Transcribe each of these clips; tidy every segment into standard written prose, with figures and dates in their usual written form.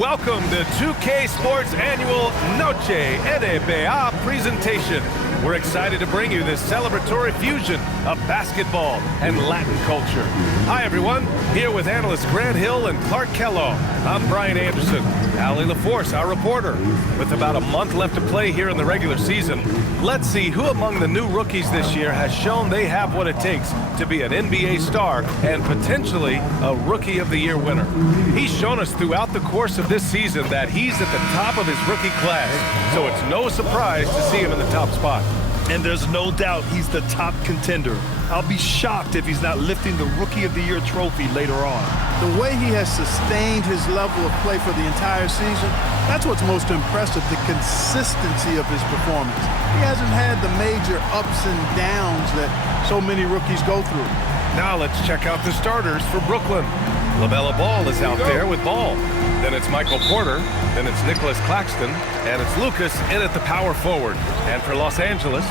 Welcome to 2K Sports Annual Noche NBA presentation. We're excited to bring you this celebratory fusion of basketball and Latin culture. Hi, everyone. Here with analysts Grant Hill and Clark Kellogg. I'm Brian Anderson. Allie LaForce, our reporter. With about a month left to play here in the regular season, let's see who among the new rookies this year has shown they have what it takes to be an NBA star and potentially a Rookie of the Year winner. He's shown us throughout the course of this season that he's at the top of his rookie class, so it's no surprise to see him in the top spot. And there's no doubt he's the top contender. I'll be shocked if he's not lifting the Rookie of the Year trophy later on. The way he has sustained his level of play for the entire season, that's what's most impressive, the consistency of his performance. He hasn't had the major ups and downs that so many rookies go through. Now let's check out the starters for Brooklyn. LaMelo Ball is out there with Ball. Then it's Michael Porter, then it's Nicholas Claxton, and it's Lucas in at the power forward. And for Los Angeles,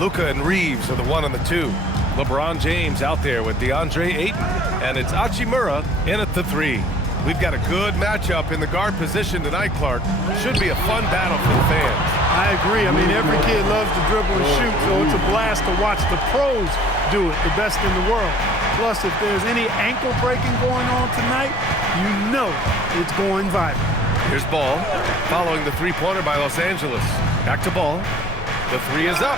Luka and Reeves are the 1 and the 2. LeBron James out there with DeAndre Ayton, and it's Hachimura in at the 3. We've got a good matchup in the guard position tonight, Clark. Should be a fun battle for the fans. I agree. I mean, every kid loves to dribble and shoot, so it's a blast to watch the pros do it, the best in the world. Plus, if there's any ankle breaking going on tonight, you know it's going viral. Here's Ball, following the three-pointer by Los Angeles. Back to Ball. The 3 is up.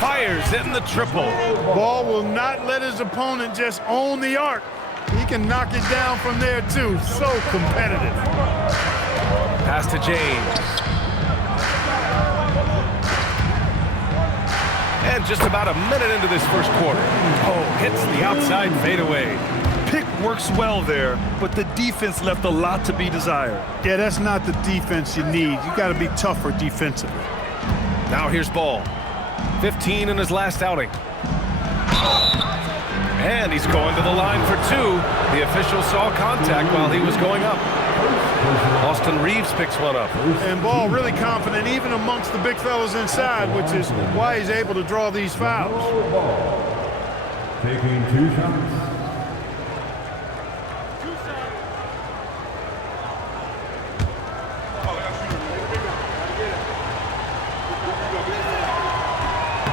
Fires hitting the triple. Ball will not let his opponent just own the arc. He can knock it down from there, too. So competitive. Pass to James. And just about a minute into this first quarter. Oh, hits the outside fadeaway. Pick works well there, but the defense left a lot to be desired. Yeah, that's not the defense you need. You got to be tougher defensively. Now here's Ball. 15 in his last outing. And he's going to the line for 2. The official saw contact while he was going up. Austin Reeves picks one up. And Ball really confident even amongst the big fellas inside, which is why he's able to draw these fouls. Taking 2 shots.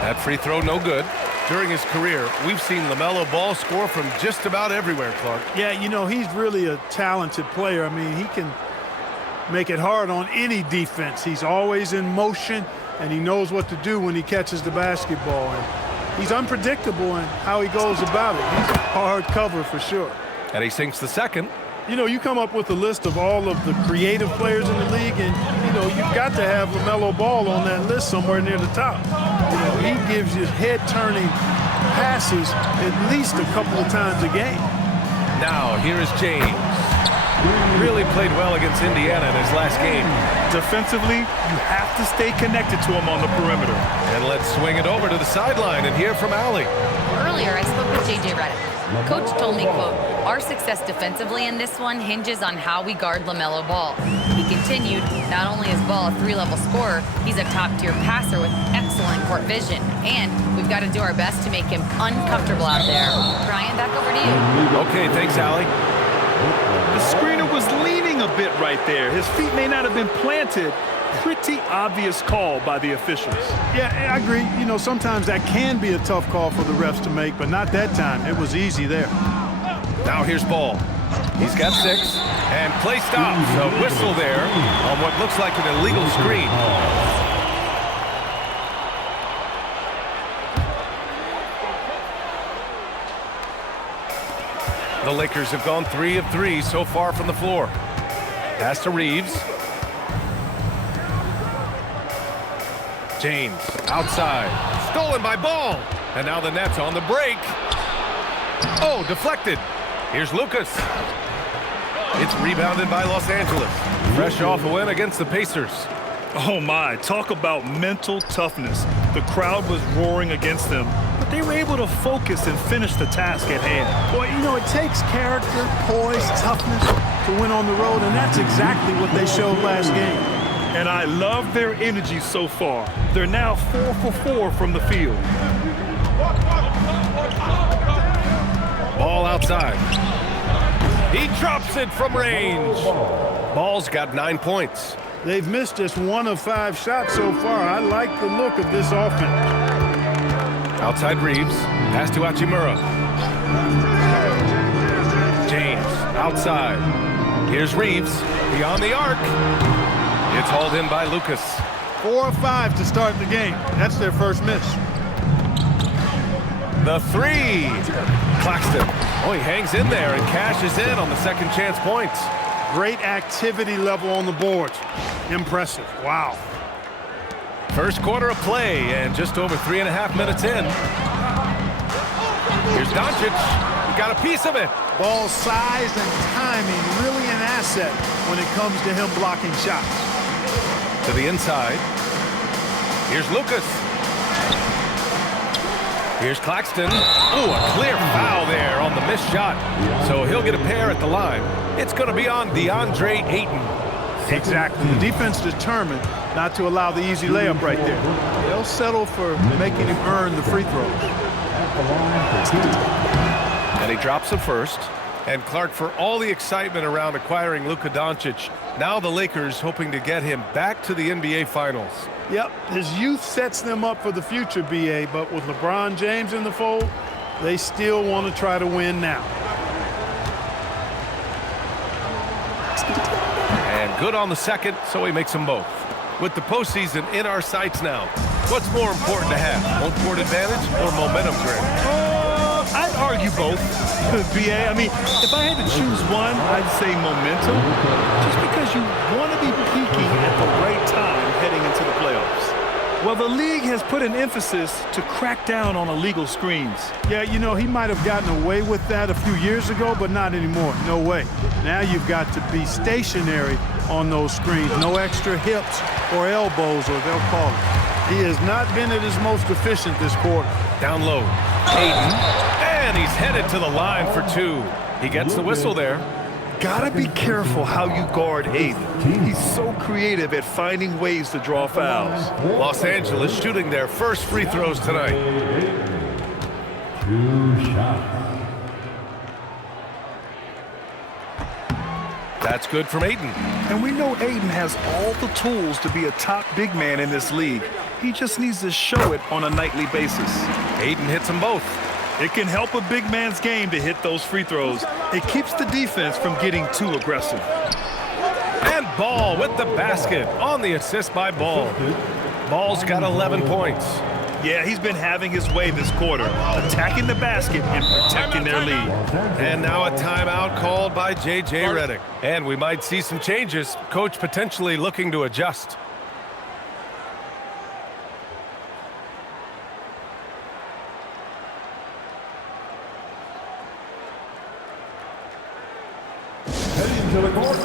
That free throw no good. During his career, we've seen LaMelo Ball score from just about everywhere, Clark. Yeah, you know, he's really a talented player. I mean, he can make it hard on any defense. He's always in motion, and he knows what to do when he catches the basketball. And he's unpredictable in how he goes about it. He's a hard cover for sure. And he sinks the second. You know, you come up with a list of all of the creative players in the league, and, you know, you've got to have LaMelo Ball on that list somewhere near the top. You know, he gives you head-turning passes at least a couple of times a game. Now, here is James. Really played well against Indiana in his last game. Defensively, you have to stay connected to him on the perimeter. And let's swing it over to the sideline and hear from Allie. Earlier, I spoke with J.J. Redick. Coach told me, quote, "Our success defensively in this one hinges on how we guard LaMelo Ball." He continued, "Not only is Ball a 3-level scorer, he's a top-tier passer with excellent court vision. And we've got to do our best to make him uncomfortable out there." Brian, back over to you. Okay, thanks, Allie. The screener was leaning a bit right there. His feet may not have been planted. Pretty obvious call by the officials. Yeah, I agree. You know, sometimes that can be a tough call for the refs to make, but not that time. It was easy there. Now here's Ball. He's got 6. And play stops. A whistle there on what looks like an illegal screen. The Lakers have gone 3 of 3 so far from the floor. Pass to Reeves. James outside. Stolen by Ball. And now the Nets on the break. Oh, deflected. Here's Lucas. It's rebounded by Los Angeles. Fresh off a win against the Pacers. Oh my, talk about mental toughness. The crowd was roaring against them, but they were able to focus and finish the task at hand. Boy, you know, it takes character, poise, toughness to win on the road, and that's exactly what they showed last game. And I love their energy so far. They're now 4 for 4 from the field. Ball outside. He drops it from range. Ball's got 9 points. They've missed just 1 of 5 shots so far. I like the look of this offense. Outside Reeves. Pass to Hachimura. James outside. Here's Reeves. Beyond the arc. It's hauled in by Lucas. 4 of 5 to start the game. That's their first miss. The 3. Claxton. Oh, he hangs in there and cashes in on the second chance points. Great activity level on the boards. Impressive. Wow. First quarter of play and just over 3.5 minutes in. Here's Doncic. He got a piece of it. Ball size and timing really an asset when it comes to him blocking shots. To the inside. Here's Lucas. Here's Claxton. Ooh, a clear foul there on the missed shot. So he'll get a pair at the line. It's going to be on DeAndre Ayton. Exactly. The defense determined not to allow the easy layup right there. They'll settle for making him earn the free throws. And he drops the first. And Clark, for all the excitement around acquiring Luka Doncic, now the Lakers hoping to get him back to the NBA Finals. Yep, his youth sets them up for the future, B.A., but with LeBron James in the fold, they still want to try to win now. And good on the second, so he makes them both. With the postseason in our sights now, what's more important to have, home court advantage or momentum, Greg? I'd argue both, B.A. I mean, if I had to choose one, I'd say momentum, just because you want to be peaking at the right time heading into the playoffs. Well, the league has put an emphasis to crack down on illegal screens. Yeah, you know, he might have gotten away with that a few years ago, but not anymore. No way. Now you've got to be stationary on those screens. No extra hips or elbows, or they'll call it. He has not been at his most efficient this quarter. Down low. Ayton. And he's headed to the line for 2. He gets the whistle there. Gotta be careful how you guard Ayton. He's so creative at finding ways to draw fouls. Los Angeles shooting their first free throws tonight. 2 shots. That's good from Ayton. And we know Ayton has all the tools to be a top big man in this league. He just needs to show it on a nightly basis. Ayton hits them both. It can help a big man's game to hit those free throws. It keeps the defense from getting too aggressive. And Ball with the basket on the assist by Ball. Ball's got 11 points. Yeah, he's been having his way this quarter, attacking the basket and protecting their lead. And now a timeout called by J.J. Redick. And we might see some changes. Coach potentially looking to adjust. Heading to the court,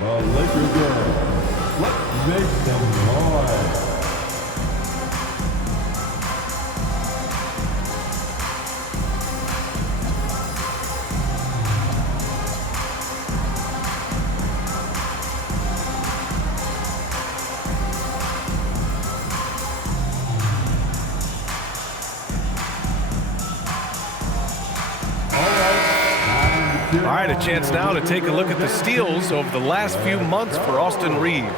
the Lakers girls. Let's make some noise. All right, a chance now to take a look at the steals over the last few months for Austin Reeves.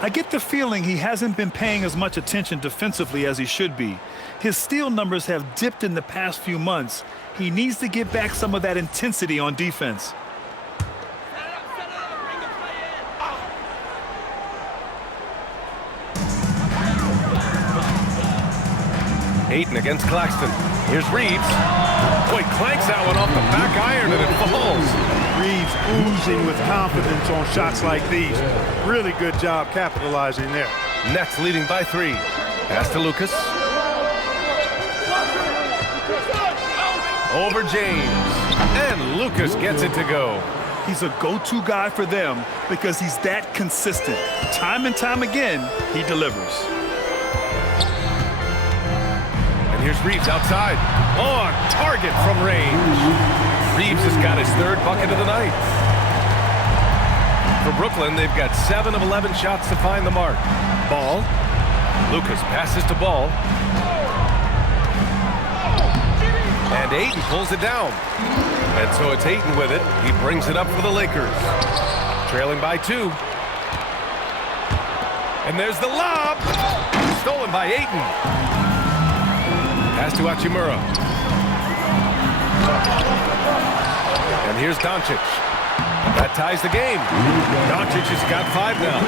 I get the feeling he hasn't been paying as much attention defensively as he should be. His steal numbers have dipped in the past few months. He needs to get back some of that intensity on defense. Ayton against Claxton. Here's Reeves. Boy, clanks that one off the back iron and it falls. Reeves oozing with confidence on shots like these. Really good job capitalizing there. Nets leading by 3. Pass to Lucas. Over James. And Lucas gets it to go. He's a go-to guy for them because he's that consistent. Time and time again, he delivers. Here's Reeves outside. On target from range. Reeves has got his 3rd bucket of the night. For Brooklyn, they've got 7 of 11 shots to find the mark. Ball. Lucas passes to Ball. And Ayton pulls it down. And so it's Ayton with it. He brings it up for the Lakers. trailing by 2. And there's the lob. Stolen by Ayton. Pass to Hachimura. And here's Doncic. That ties the game. Doncic has got 5 now.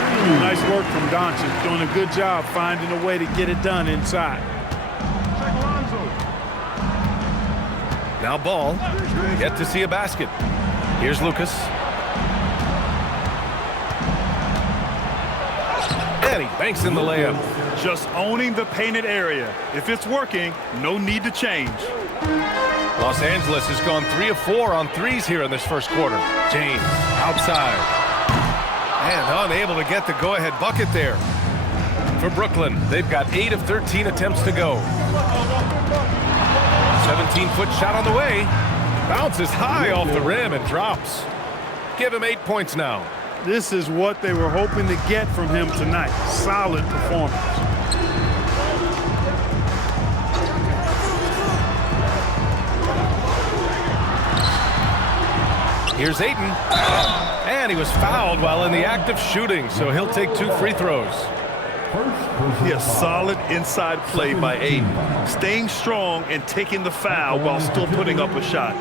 Nice work from Doncic. Doing a good job finding a way to get it done inside. Now Ball. Yet to see a basket. Here's Lucas. And he banks in the layup. Just owning the painted area. If it's working, no need to change. Los Angeles has gone 3 of 4 on threes here in this first quarter. James outside. And unable to get the go-ahead bucket there. For Brooklyn, they've got 8 of 13 attempts to go. 17-foot shot on the way. Bounces high off the rim and drops. Give him 8 points now. This is what they were hoping to get from him tonight. Solid performance. Here's Ayton. And he was fouled while in the act of shooting, so he'll take 2 free throws. A solid inside play by Ayton. Staying strong and taking the foul while still putting up a shot.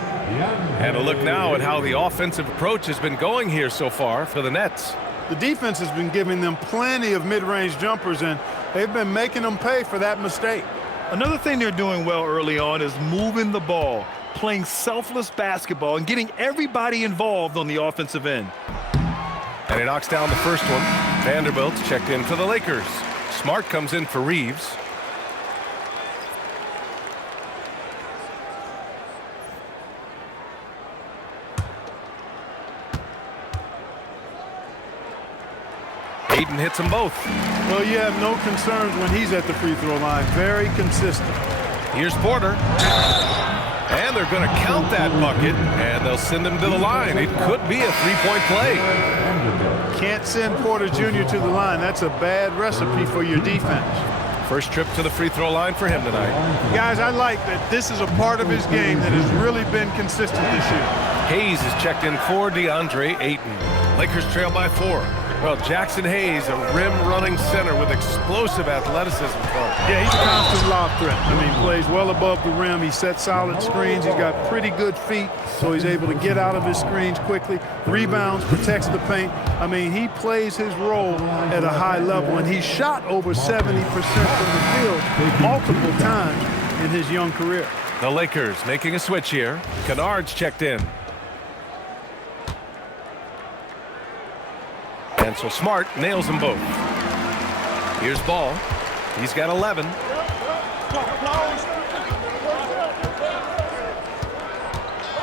And a look now at how the offensive approach has been going here so far for the Nets. The defense has been giving them plenty of mid-range jumpers, and they've been making them pay for that mistake. Another thing they're doing well early on is moving the ball, playing selfless basketball, and getting everybody involved on the offensive end. And he knocks down the first one. Vanderbilt's checked in for the Lakers. Smart comes in for Reeves. Ayton hits them both. Well, you have no concerns when he's at the free throw line. Very consistent. Here's Porter. And they're going to count that bucket, and they'll send him to the line. It could be a three-point play. Can't send Porter Jr. to the line. That's a bad recipe for your defense. First trip to the free throw line for him tonight. Guys, I like that this is a part of his game that has really been consistent this year. Hayes is checked in for DeAndre Ayton. Lakers trail by 4. Well, Jackson Hayes, a rim-running center with explosive athleticism. Yeah, he's a constant lob threat. I mean, plays well above the rim. He sets solid screens. He's got pretty good feet, so he's able to get out of his screens quickly. Rebounds, protects the paint. I mean, he plays his role at a high level, and he's shot over 70% from the field multiple times in his young career. The Lakers making a switch here. Kennard's checked in. And so Smart nails them both. Here's Ball. He's got 11.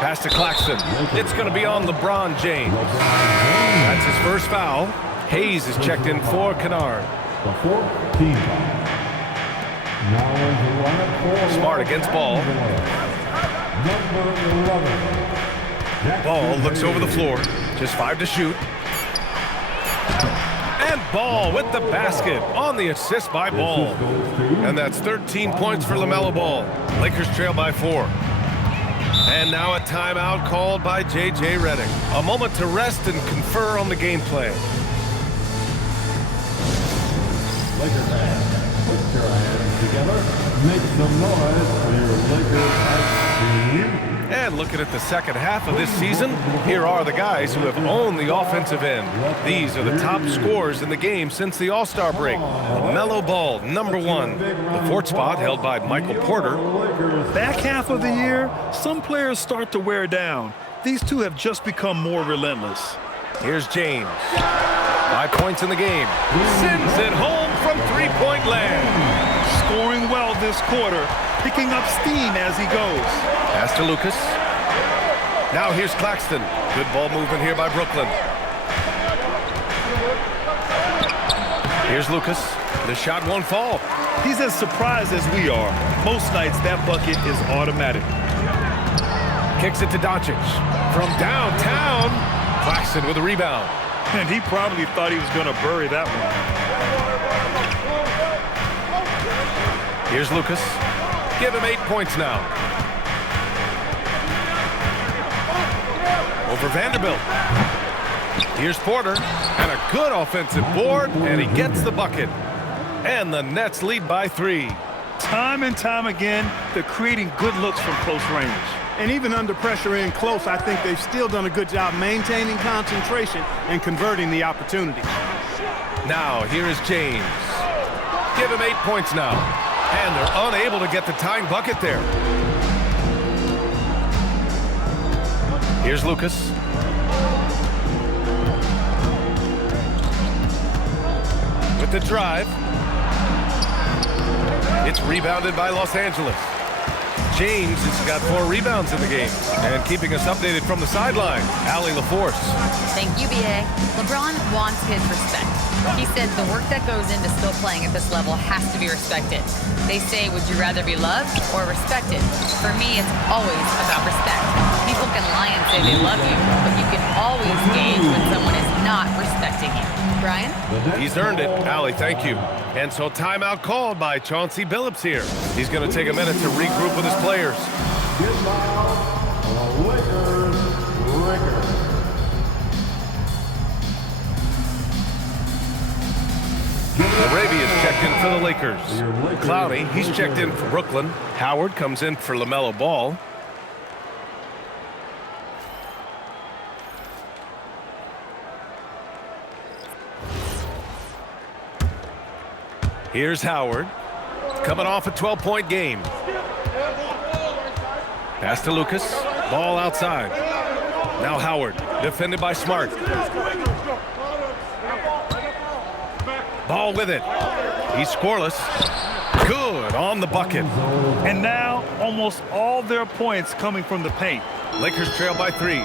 Pass to Claxton. It's going to be on LeBron James. That's his first foul. Hayes is checked in for Kennard. Smart against Ball. Ball looks over the floor. Just 5 to shoot. And Ball with the basket on the assist by Ball. And that's 13 points for LaMelo Ball. Lakers trail by 4. And now a timeout called by J.J. Redick. A moment to rest and confer on the game plan. Lakers fans, put your hands together. Make some noise for your Lakers team. And looking at the second half of this season, here are the guys who have owned the offensive end. These are the top scorers in the game since the All-Star break. LaMelo Ball, number 1. The 4th spot held by Michael Porter. Back half of the year, some players start to wear down. These two have just become more relentless. Here's James. 5 points in the game. Sends it home from three-point land. Scoring well this quarter, picking up steam as he goes. Pass to Lucas. Now here's Claxton. Good ball movement here by Brooklyn. Here's Lucas. The shot won't fall. He's as surprised as we are. Most nights that bucket is automatic. Kicks it to Doncic. From downtown, Claxton with a rebound. And he probably thought he was going to bury that one. Here's Lucas. Give him 8 points now. Over Vanderbilt. Here's Porter, and a good offensive board, and he gets the bucket. And the Nets lead by 3. Time and time again, they're creating good looks from close range. And even under pressure in close, I think they've still done a good job maintaining concentration and converting the opportunity. Now, here is James. Give him 8 points now. And they're unable to get the tying bucket there. Here's Lucas. With the drive. It's rebounded by Los Angeles. James has got 4 rebounds in the game. And keeping us updated from the sideline, Allie LaForce. Thank you, BA. LeBron wants his respect. He said the work that goes into still playing at this level has to be respected. They say, would you rather be loved or respected? For me, it's always about respect. People can lie and say they love you, but you can always gauge when someone is not respecting you. Brian? He's earned it. Allie, thank you. And so timeout called by Chauncey Billups here. He's going to take a minute to regroup with his players. Arabia's checked in for the Lakers. Clowney, he's checked in for Brooklyn. Howard comes in for LaMelo Ball. Here's Howard, coming off a 12-point game. Pass to Lucas, ball outside. Now Howard, defended by Smart. Ball with it. He's scoreless. Good on the bucket. And now, almost all their points coming from the paint. Lakers trail by 3.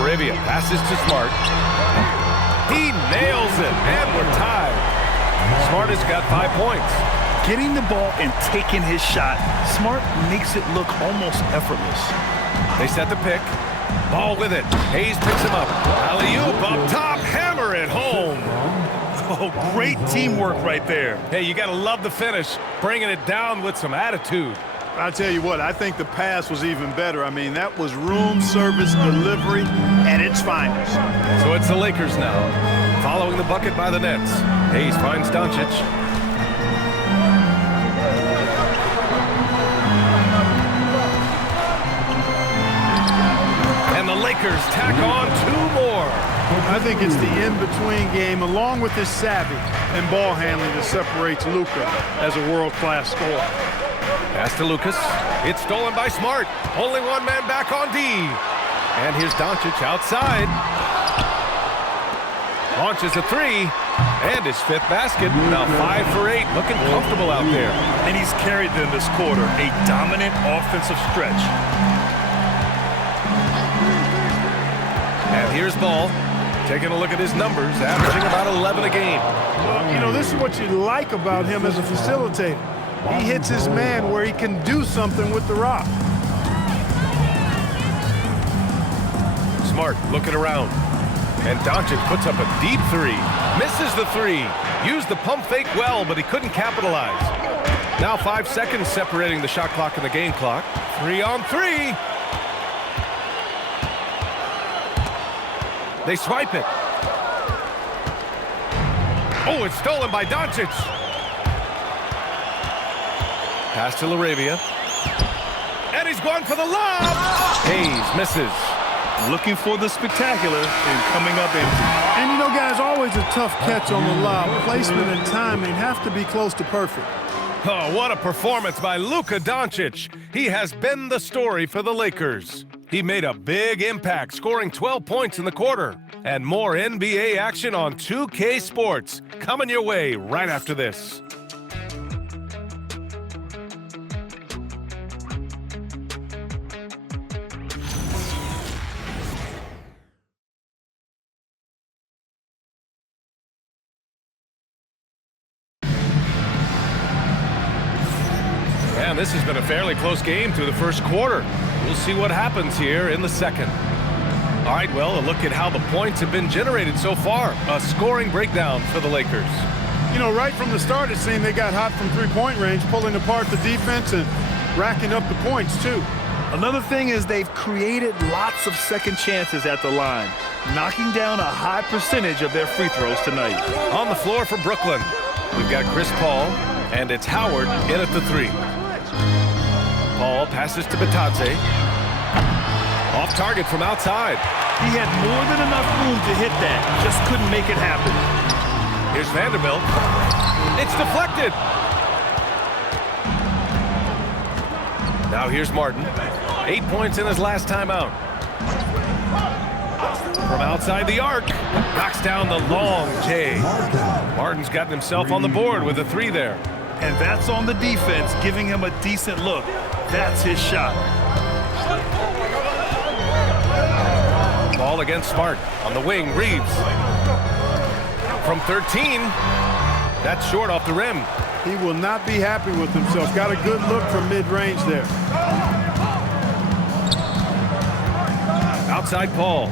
Arabia passes to Smart. He nails it, and we're tied. Smart has got 5 points. Getting the ball and taking his shot, Smart makes it look almost effortless. They set the pick. Ball with it. Hayes picks him up. Alley-oop up top. Hammer it home. Oh, great teamwork right there. Hey, you got to love the finish. Bringing it down with some attitude. I'll tell you what, I think the pass was even better. I mean, that was room service delivery at its finest. So it's the Lakers now. Following the bucket by the Nets. Hayes finds Doncic. And the Lakers tack on 2 more. I think it's the in-between game, along with his savvy and ball handling, that separates Luka as a world-class scorer. Pass to Lucas. It's stolen by Smart. Only one man back on D. And here's Doncic outside. Launches a 3. And his 5th basket. Now 5 for 8. Looking comfortable out there. And he's carried them this quarter. A dominant offensive stretch. And here's Ball. Taking a look at his numbers. Averaging about 11 a game. Well, you know, this is what you like about him as a facilitator. He hits his man where he can do something with the rock. Smart looking around. And Doncic puts up a deep 3. Misses the 3. Used the pump fake well, but he couldn't capitalize. Now 5 seconds separating the shot clock and the game clock. 3 on 3. They swipe it. Oh, it's stolen by Doncic. Pass to LaRavia. And he's going for the lob. Hayes misses. Looking for the spectacular and coming up empty. And you know, guys, always a tough catch on the lob. Placement and timing have to be close to perfect. Oh, what a performance by Luka Doncic. He has been the story for the Lakers. He made a big impact, scoring 12 points in the quarter. And more NBA action on 2K Sports coming your way right after this. Man, this has been a fairly close game through the first quarter. We'll see what happens here in the second. All right, well, a look at how the points have been generated so far. A scoring breakdown for the Lakers. You know, right from the start, it seemed they got hot from three-point range, pulling apart the defense and racking up the points, too. Another thing is they've created lots of second chances at the line, knocking down a high percentage of their free throws tonight. On the floor for Brooklyn, we've got Chris Paul, and it's Howard in at the 3. Paul passes to Batadze. Off target from outside. He had more than enough room to hit that, just couldn't make it happen. Here's Vanderbilt. It's deflected. Now here's Martin. 8 points in his last time out. From outside the arc, knocks down the long J. Martin's gotten himself on the board with a 3 there. And that's on the defense, giving him a decent look. That's his shot. Ball against Smart. On the wing, Reeves. From 13, that's short off the rim. He will not be happy with himself. Got a good look from mid-range there. Outside Paul.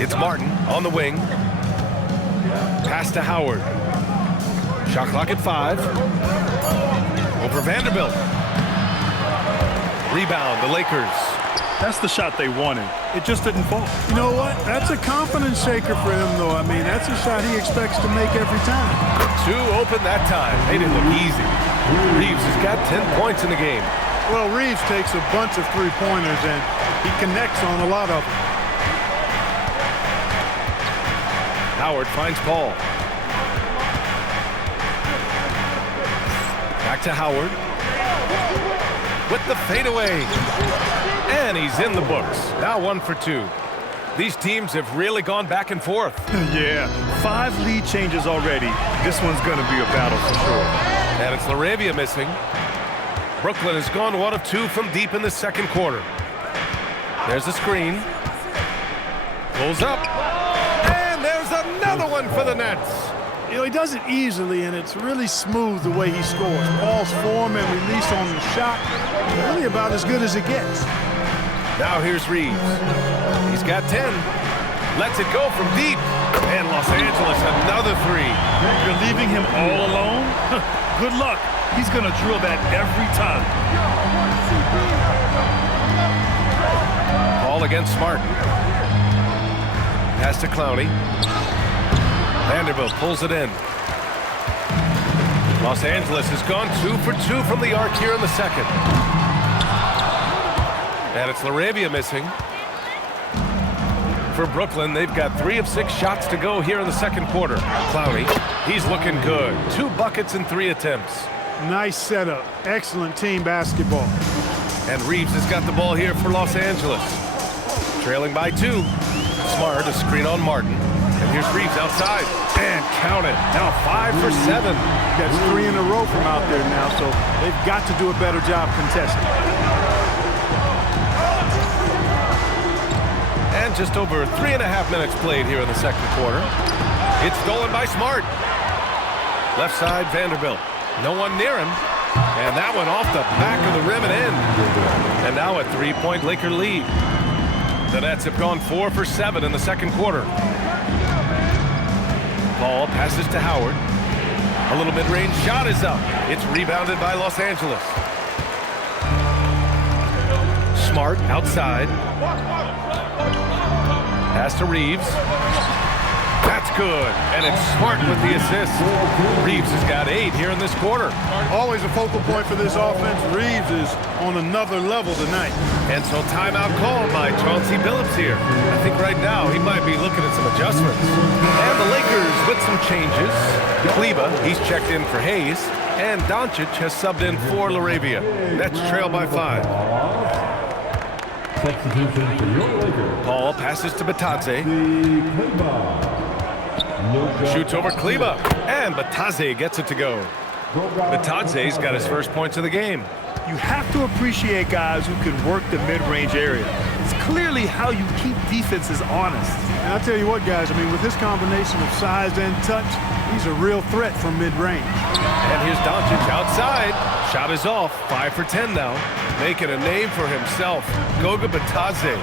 It's Martin on the wing. Pass to Howard. Shot clock at 5. Over Vanderbilt. Rebound, the Lakers. That's the shot they wanted. It just didn't fall. You know what? That's a confidence shaker for him, though. I mean, that's a shot he expects to make every time. 2 open that time. Made it look easy. Reeves has got 10 points in the game. Well, Reeves takes a bunch of three-pointers, and he connects on a lot of them. Howard finds Paul. Back to Howard. With the fadeaway. And he's in the books. Now 1 for 2. These teams have really gone back and forth. Yeah, 5 lead changes already. This one's going to be a battle for sure. And it's LaRavia missing. Brooklyn has gone 1 of 2 from deep in the second quarter. There's a screen. Pulls up. And there's another one for the Nets. You know, he does it easily, and it's really smooth the way he scores. Ball's form and release on the shot. Really about as good as it gets. Now here's Reeves. He's got 10. Lets it go from deep. And Los Angeles, another 3. You're leaving him all alone? Good luck. He's going to drill that every time. Ball against Smart. Pass to Clowney. Vanderbilt pulls it in. Los Angeles has gone 2 for 2 from the arc here in the second. And it's LaRavia missing. For Brooklyn, they've got 3 of 6 shots to go here in the second quarter. Clowney, he's looking good. 2 buckets and 3 attempts. Nice setup. Excellent team basketball. And Reeves has got the ball here for Los Angeles. Trailing by 2. Smart, a screen on Martin. And here's Reeves outside. And count it. Now 5 for 7. That's 3 in a row from out there now, so they've got to do a better job contesting. And just over 3.5 minutes played here in the second quarter. It's stolen by Smart. Left side, Vanderbilt. No one near him. And that one off the back of the rim and in. And now a 3-point Laker lead. The Nets have gone 4 for 7 in the second quarter. Ball passes to Howard. A little mid-range shot is up. It's rebounded by Los Angeles. Smart outside. Pass to Reeves. That's good. And it's Smart with the assist. Reeves has got 8 here in this quarter. Always a focal point for this offense. Reeves is on another level tonight. And so timeout called by Chauncey Billups here. I think right now he might be looking at some adjustments. And the Lakers with some changes. Kleba, he's checked in for Hayes. And Doncic has subbed in for LaRavia. Nets trail by 5. Substitution for your Lakers. Paul passes to Batadze. Shoots over Kleba. And Batadze gets it to go. Batadze's got his first points of the game. You have to appreciate guys who can work the mid-range area. It's clearly how you keep defenses honest. And I'll tell you what, guys, I mean, with this combination of size and touch, he's a real threat from mid-range. And here's Doncic outside. Shot is off. 5 for 10 now. Making a name for himself. Goga Batadze.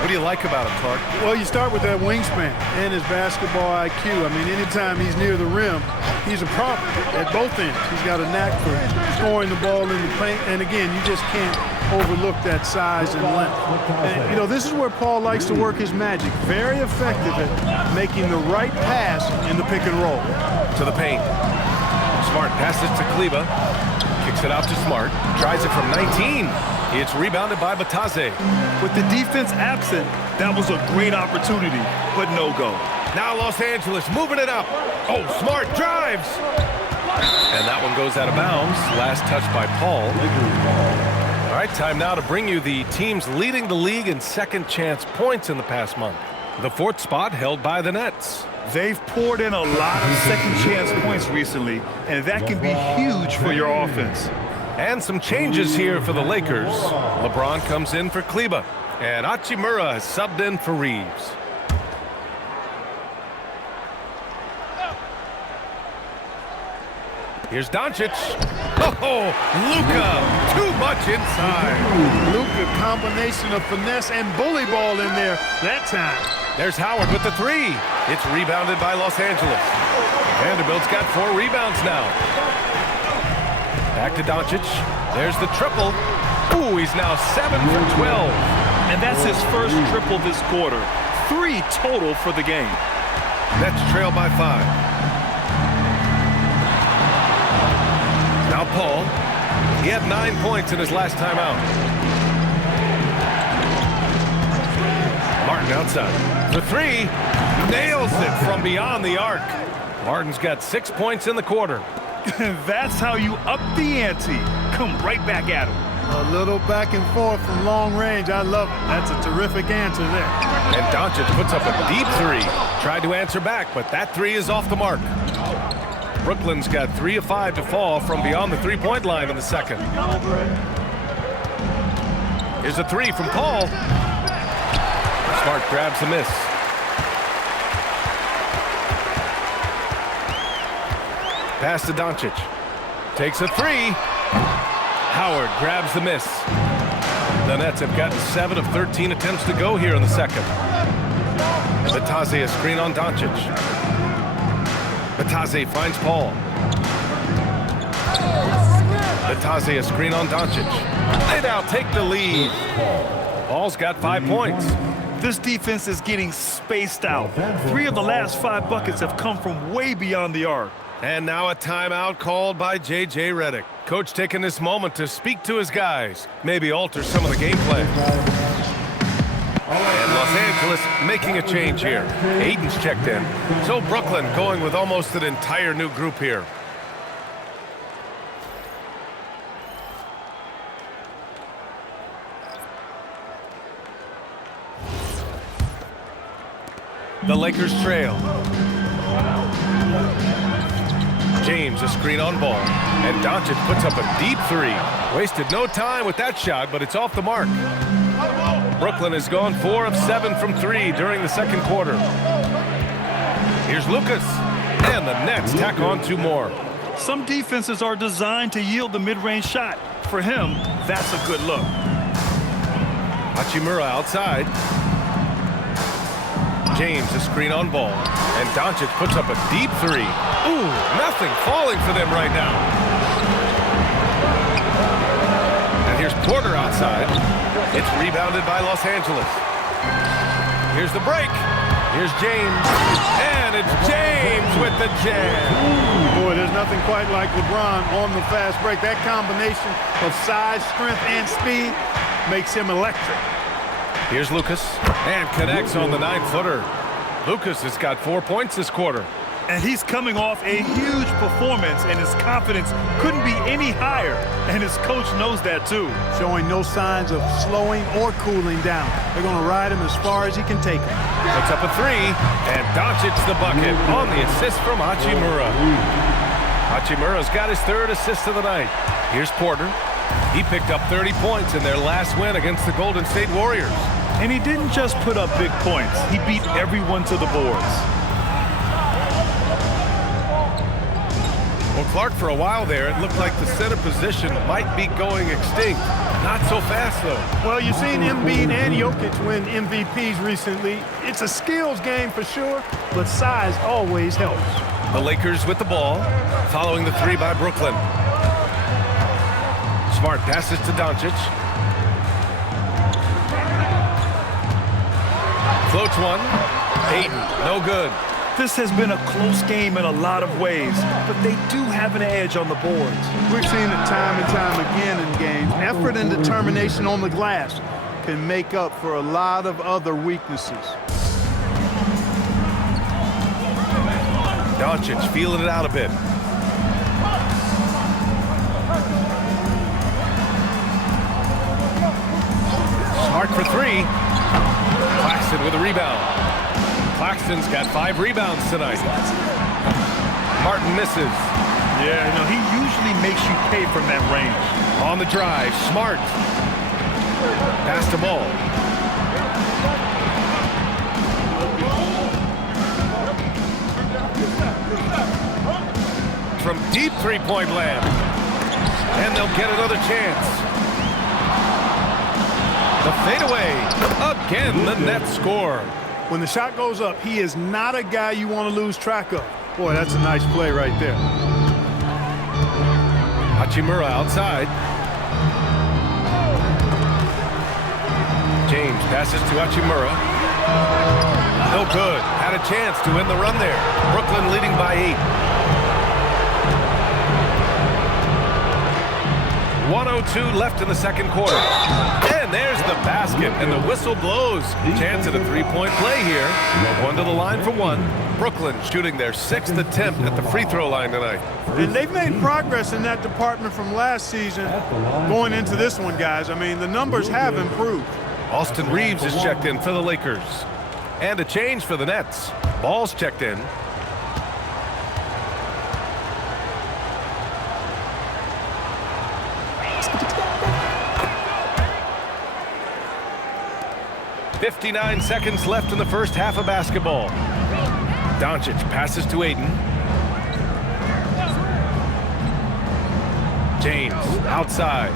What do you like about him, Clark? Well, you start with that wingspan and his basketball IQ. I mean, anytime he's near the rim, he's a problem at both ends. He's got a knack for scoring the ball in the paint. And again, you just can't overlook that size and length. And, you know, this is where Paul likes to work his magic. Very effective at making the right pass in the pick and roll. To the paint. Smart passes to Kleber. Kicks it out to Smart. Tries it from 19. It's rebounded by Batase. With the defense absent, that was a great opportunity, but no go. Now Los Angeles moving it up. Oh, Smart drives. And that one goes out of bounds. Last touch by Paul. All right, time now to bring you the teams leading the league in second chance points in the past month. The fourth spot held by the Nets. They've poured in a lot of second chance points recently, and that can be huge for your offense. And some changes here for the Lakers. LeBron comes in for Kleber, and Hachimura has subbed in for Reeves. Here's Doncic. Oh, Luka, too much inside. Luka, combination of finesse and bully ball in there that time. There's Howard with the three. It's rebounded by Los Angeles. Vanderbilt's got 4 rebounds now. Back to Doncic. There's the triple. Ooh, he's now 7 for 12. And that's his first triple this quarter. 3 total for the game. Nets trail by 5. Now Paul. He had 9 points in his last time out. Martin outside. The three. Nails it from beyond the arc. Martin's got 6 points in the quarter. That's how you up the ante. Come right back at him. A little back and forth from long range. I love it. That's a terrific answer there. And Doncic puts up a deep three. Tried to answer back, but that three is off the mark. Brooklyn's got 3 of 5 to fall from beyond the three-point line in the second. Here's a three from Paul. Smart grabs the miss. Pass to Doncic. Takes a three. Howard grabs the miss. The Nets have gotten 7 of 13 attempts to go here in the second. Batase a screen on Doncic. Batase finds Paul. Batase a screen on Doncic. They now take the lead. Paul's got 5 points. This defense is getting spaced out. 3 of the last 5 buckets have come from way beyond the arc. And now a timeout called by J.J. Redick. Coach taking this moment to speak to his guys. Maybe alter some of the game plan. And Los Angeles making a change here. Aiden's checked in. So Brooklyn going with almost an entire new group here. The Lakers trail. James a screen on ball. And Doncic puts up a deep three. Wasted no time with that shot, but it's off the mark. Brooklyn has gone 4 of 7 from 3 during the second quarter. Here's Lucas. And the Nets tack on 2 more. Some defenses are designed to yield the mid-range shot. For him, that's a good look. Hachimura outside. James a screen on ball. And Doncic puts up a deep three. Ooh, nothing falling for them right now. And here's Porter outside. It's rebounded by Los Angeles. Here's the break. Here's James. And it's James with the jam. Boy, there's nothing quite like LeBron on the fast break. That combination of size, strength, and speed makes him electric. Here's Lucas. And connects on the 9-footer. Lucas has got 4 points this quarter. And he's coming off a huge performance, and his confidence couldn't be any higher. And his coach knows that, too. Showing no signs of slowing or cooling down. They're going to ride him as far as he can take him. Puts up a three, and Doncic's the bucket on the assist from Hachimura. Hachimura's got his 3rd assist of the night. Here's Porter. He picked up 30 points in their last win against the Golden State Warriors. And he didn't just put up big points. He beat everyone to the boards. Well, Clark, for a while there, it looked like the center position might be going extinct. Not so fast, though. Well, you've seen Embiid and Jokic win MVPs recently. It's a skills game for sure, but size always helps. The Lakers with the ball, following the three by Brooklyn. Smart passes to Doncic. Floats one. Ayton, no good. This has been a close game in a lot of ways, but they do have an edge on the boards. We've seen it time and time again in games. Effort and determination on the glass can make up for a lot of other weaknesses. Doncic feeling it out a bit. Smart for three. Claxton with a rebound. Claxton's got 5 rebounds tonight. Martin misses. Yeah, you know, he usually makes you pay from that range. On the drive, Smart. Pass the ball. From deep three-point land. And they'll get another chance. The fadeaway. Again, the net score. When the shot goes up, he is not a guy you want to lose track of. Boy, that's a nice play right there. Hachimura outside. James passes to Hachimura. No good. Had a chance to win the run there. Brooklyn leading by 8. 1:02 left in the second quarter. And there's the basket, and the whistle blows. Chance at a three-point play here. One to the line for one. Brooklyn shooting their 6th attempt at the free throw line tonight. And they've made progress in that department from last season going into this one, guys. I mean, the numbers have improved. Austin Reeves is checked in for the Lakers. And a change for the Nets. Ball's checked in. .59 seconds left in the first half of basketball. Doncic passes to Ayton. James outside.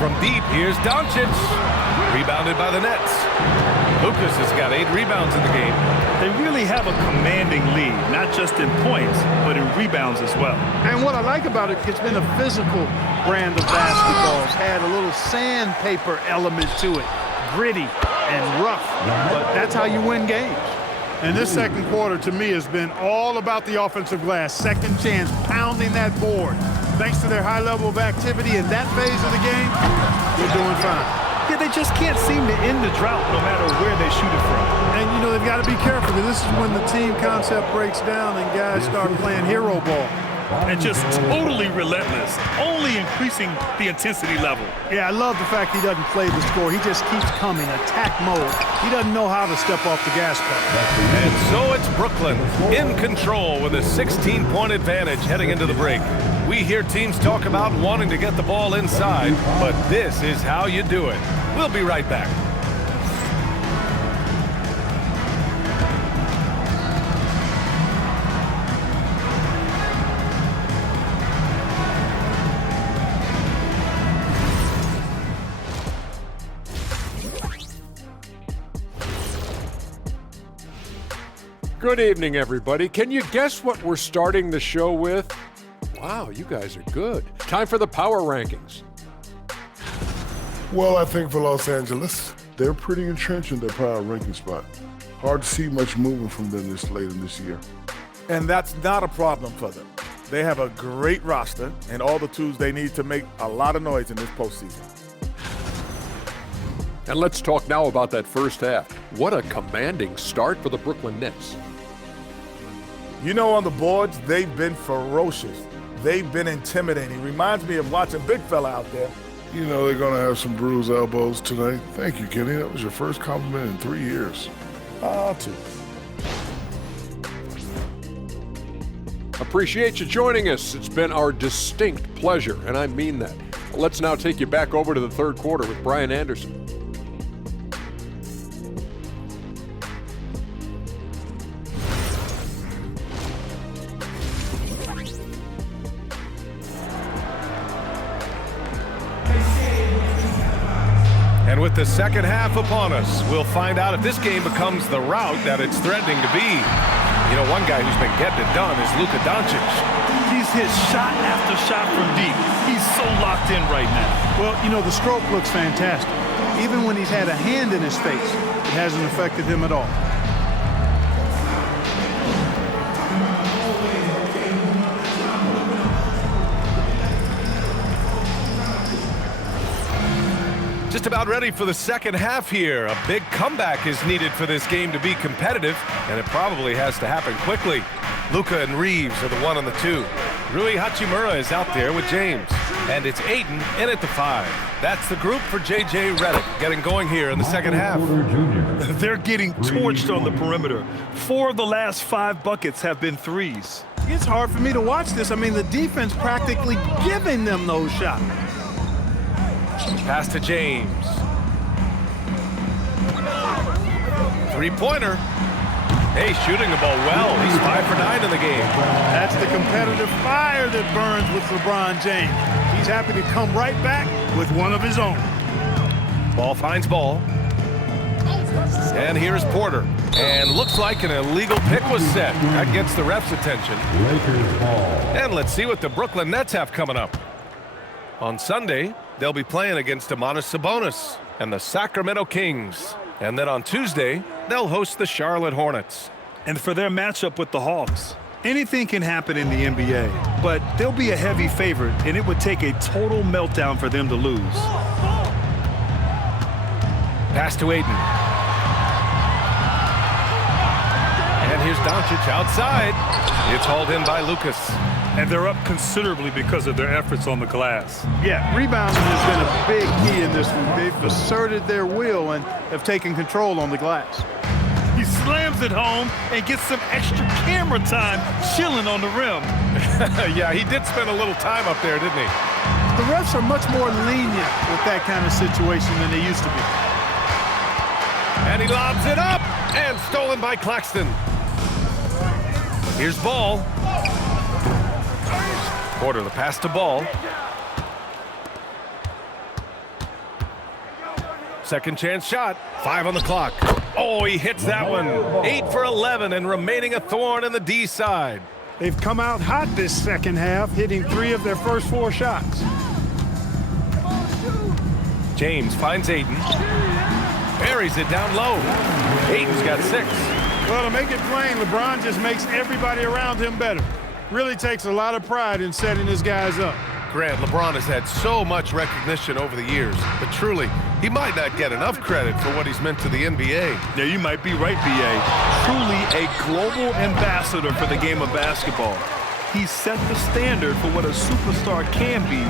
From deep, here's Doncic. Rebounded by the Nets. Lucas has got 8 rebounds in the game. They really have a commanding lead, not just in points, but in rebounds as well. And what I like about it, it's been a physical brand of basketball. It's had a little sandpaper element to it. Gritty and rough, but that's how you win games. And this second quarter, to me, has been all about the offensive glass. Second chance, pounding that board. Thanks to their high level of activity in that phase of the game, they're doing fine. Yeah, they just can't seem to end the drought no matter where they shoot it from. And, you know, they've got to be careful, because this is when the team concept breaks down and guys start playing hero ball. And just totally relentless, only increasing the intensity level. Yeah, I love the fact he doesn't play the score. He just keeps coming, attack mode. He doesn't know how to step off the gas pedal. And so it's Brooklyn in control with a 16-point advantage heading into the break. We hear teams talk about wanting to get the ball inside, but this is how you do it. We'll be right back. Good evening, everybody. Can you guess what we're starting the show with? Wow, you guys are good. Time for the power rankings. Well, I think for Los Angeles, they're pretty entrenched in their power ranking spot. Hard to see much movement from them this late in this year. And that's not a problem for them. They have a great roster and all the tools they need to make a lot of noise in this postseason. And let's talk now about that first half. What a commanding start for the Brooklyn Nets. You know, on the boards, they've been ferocious. They've been intimidating. Reminds me of watching Big Fella out there. You know they're going to have some bruised elbows tonight. Thank you, Kenny. That was your first compliment in 3 years. Two. Appreciate you joining us. It's been our distinct pleasure, and I mean that. Let's now take you back over to the third quarter with Brian Anderson. And with the second half upon us, we'll find out if this game becomes the rout that it's threatening to be. You know, one guy who's been getting it done is Luka Doncic. He's hit shot after shot from deep. He's so locked in right now. Well, you know, the stroke looks fantastic. Even when he's had a hand in his face, it hasn't affected him at all. Just about ready for the second half here. A big comeback is needed for this game to be competitive, and it probably has to happen quickly. Luka and Reeves are the 1 and the 2. Rui Hachimura is out there with James. And it's Ayton in at the 5. That's the group for J.J. Redick getting going here in the second half. They're getting torched on the perimeter. 4 of the last 5 buckets have been threes. It's hard for me to watch this. I mean, the defense practically giving them those shots. Pass to James. Three-pointer. Hey, shooting the ball well. He's 5 for 9 in the game. That's the competitive fire that burns with LeBron James. He's happy to come right back with one of his own. Ball finds ball. And here's Porter. And looks like an illegal pick was set. That gets the ref's attention. Lakers ball. And let's see what the Brooklyn Nets have coming up. On Sunday, they'll be playing against Domantas Sabonis and the Sacramento Kings. And then on Tuesday, they'll host the Charlotte Hornets. And for their matchup with the Hawks, anything can happen in the NBA, but they'll be a heavy favorite, and it would take a total meltdown for them to lose. Pass to Ayton. And here's Doncic outside. It's hauled in by Lucas. And they're up considerably because of their efforts on the glass. Yeah, rebounding has been a big key in this one. They've asserted their will and have taken control on the glass. He slams it home and gets some extra camera time chilling on the rim. Yeah, he did spend a little time up there, didn't he? The refs are much more lenient with that kind of situation than they used to be. And he lobs it up, and stolen by Claxton. Here's Ball. Porter, the pass to Ball. Second chance shot. 5 on the clock. Oh, he hits that one. 8 for 11 and remaining a thorn in the D side. They've come out hot this second half, hitting 3 of their first 4 shots. James finds Ayton. Buries it down low. Ayton's got 6. Well, to make it plain, LeBron just makes everybody around him better. Really takes a lot of pride in setting his guys up. Grant, LeBron has had so much recognition over the years, but truly, he might not get enough credit for what he's meant to the NBA. Yeah, you might be right, B.A. Truly a global ambassador for the game of basketball. He set the standard for what a superstar can be,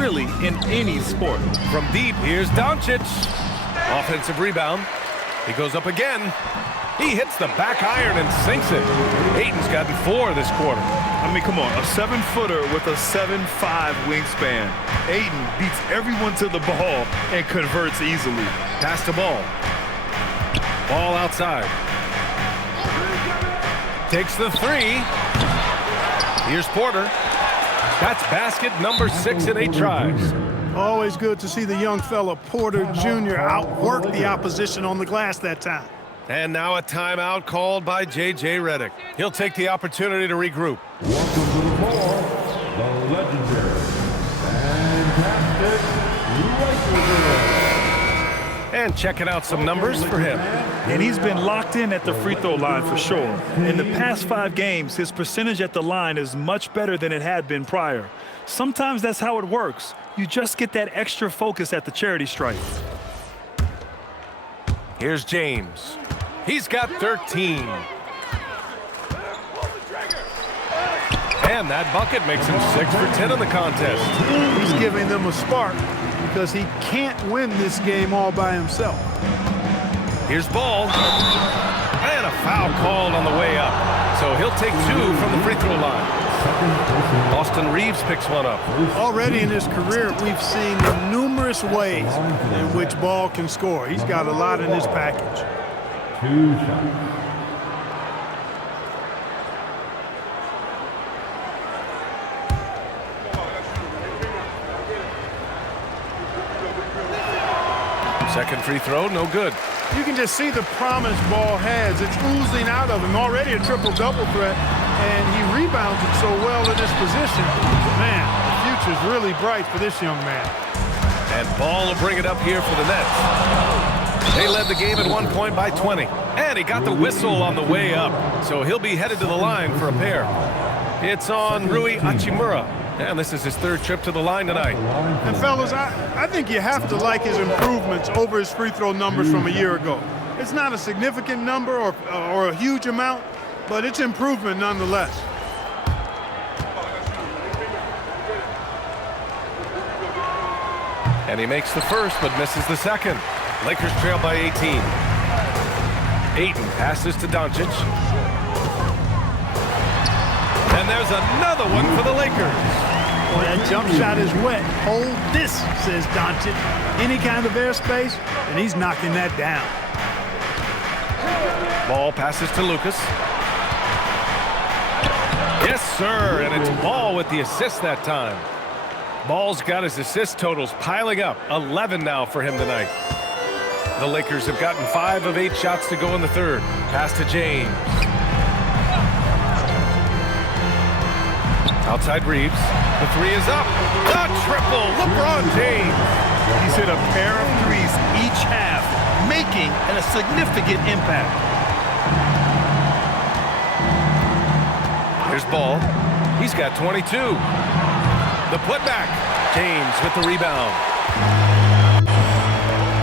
really, in any sport. From deep, here's Doncic. Offensive rebound. He goes up again. He hits the back iron and sinks it. Ayton's gotten 4 this quarter. I mean, come on, a 7-footer with a 7'5" wingspan. Ayton beats everyone to the ball and converts easily. Pass to Ball. Ball outside. Takes the 3. Here's Porter. That's basket number 6 in 8 tries. Always good to see the young fella Porter Jr. outwork the opposition on the glass that time. And now a timeout called by J.J. Redick. He'll take the opportunity to regroup. Welcome to the floor, the legendary, fantastic Lakers. And checking out some numbers for him. And he's been locked in at the free throw line for sure. In the past 5 games, his percentage at the line is much better than it had been prior. Sometimes that's how it works. You just get that extra focus at the charity stripe. Here's James. He's got 13. And that bucket makes him 6 for 10 in the contest. He's giving them a spark because he can't win this game all by himself. Here's Ball. And a foul called on the way up. So he'll take 2 from the free throw line. Austin Reeves picks one up. Already in his career, we've seen numerous ways in which Ball can score. He's got a lot in his package. 2 shots. Second free throw, no good. You can just see the promise Ball has. It's oozing out of him. Already a triple-double threat, and he rebounds it so well in this position. Man, the future's really bright for this young man. And Ball will bring it up here for the Nets. They led the game at 1 point by 20. And he got the whistle on the way up. So he'll be headed to the line for a pair. It's on Rui Hachimura. And this is his third trip to the line tonight. And fellas, I think you have to like his improvements over his free throw numbers from a year ago. It's not a significant number or a huge amount, but it's improvement nonetheless. And he makes the first, but misses the second. Lakers trail by 18. Ayton passes to Doncic. And there's another one for the Lakers. Boy, that jump shot is wet. Hold this, says Doncic. Any kind of airspace, and he's knocking that down. Ball passes to Lucas. Yes, sir, and it's Ball with the assist that time. Ball's got his assist totals piling up. 11 now for him tonight. The Lakers have gotten 5 of 8 shots to go in the third. Pass to James. Outside Reeves. The three is up. The triple. LeBron James. He's hit a pair of threes each half, making a significant impact. Here's Ball. He's got 22. The putback. James with the rebound.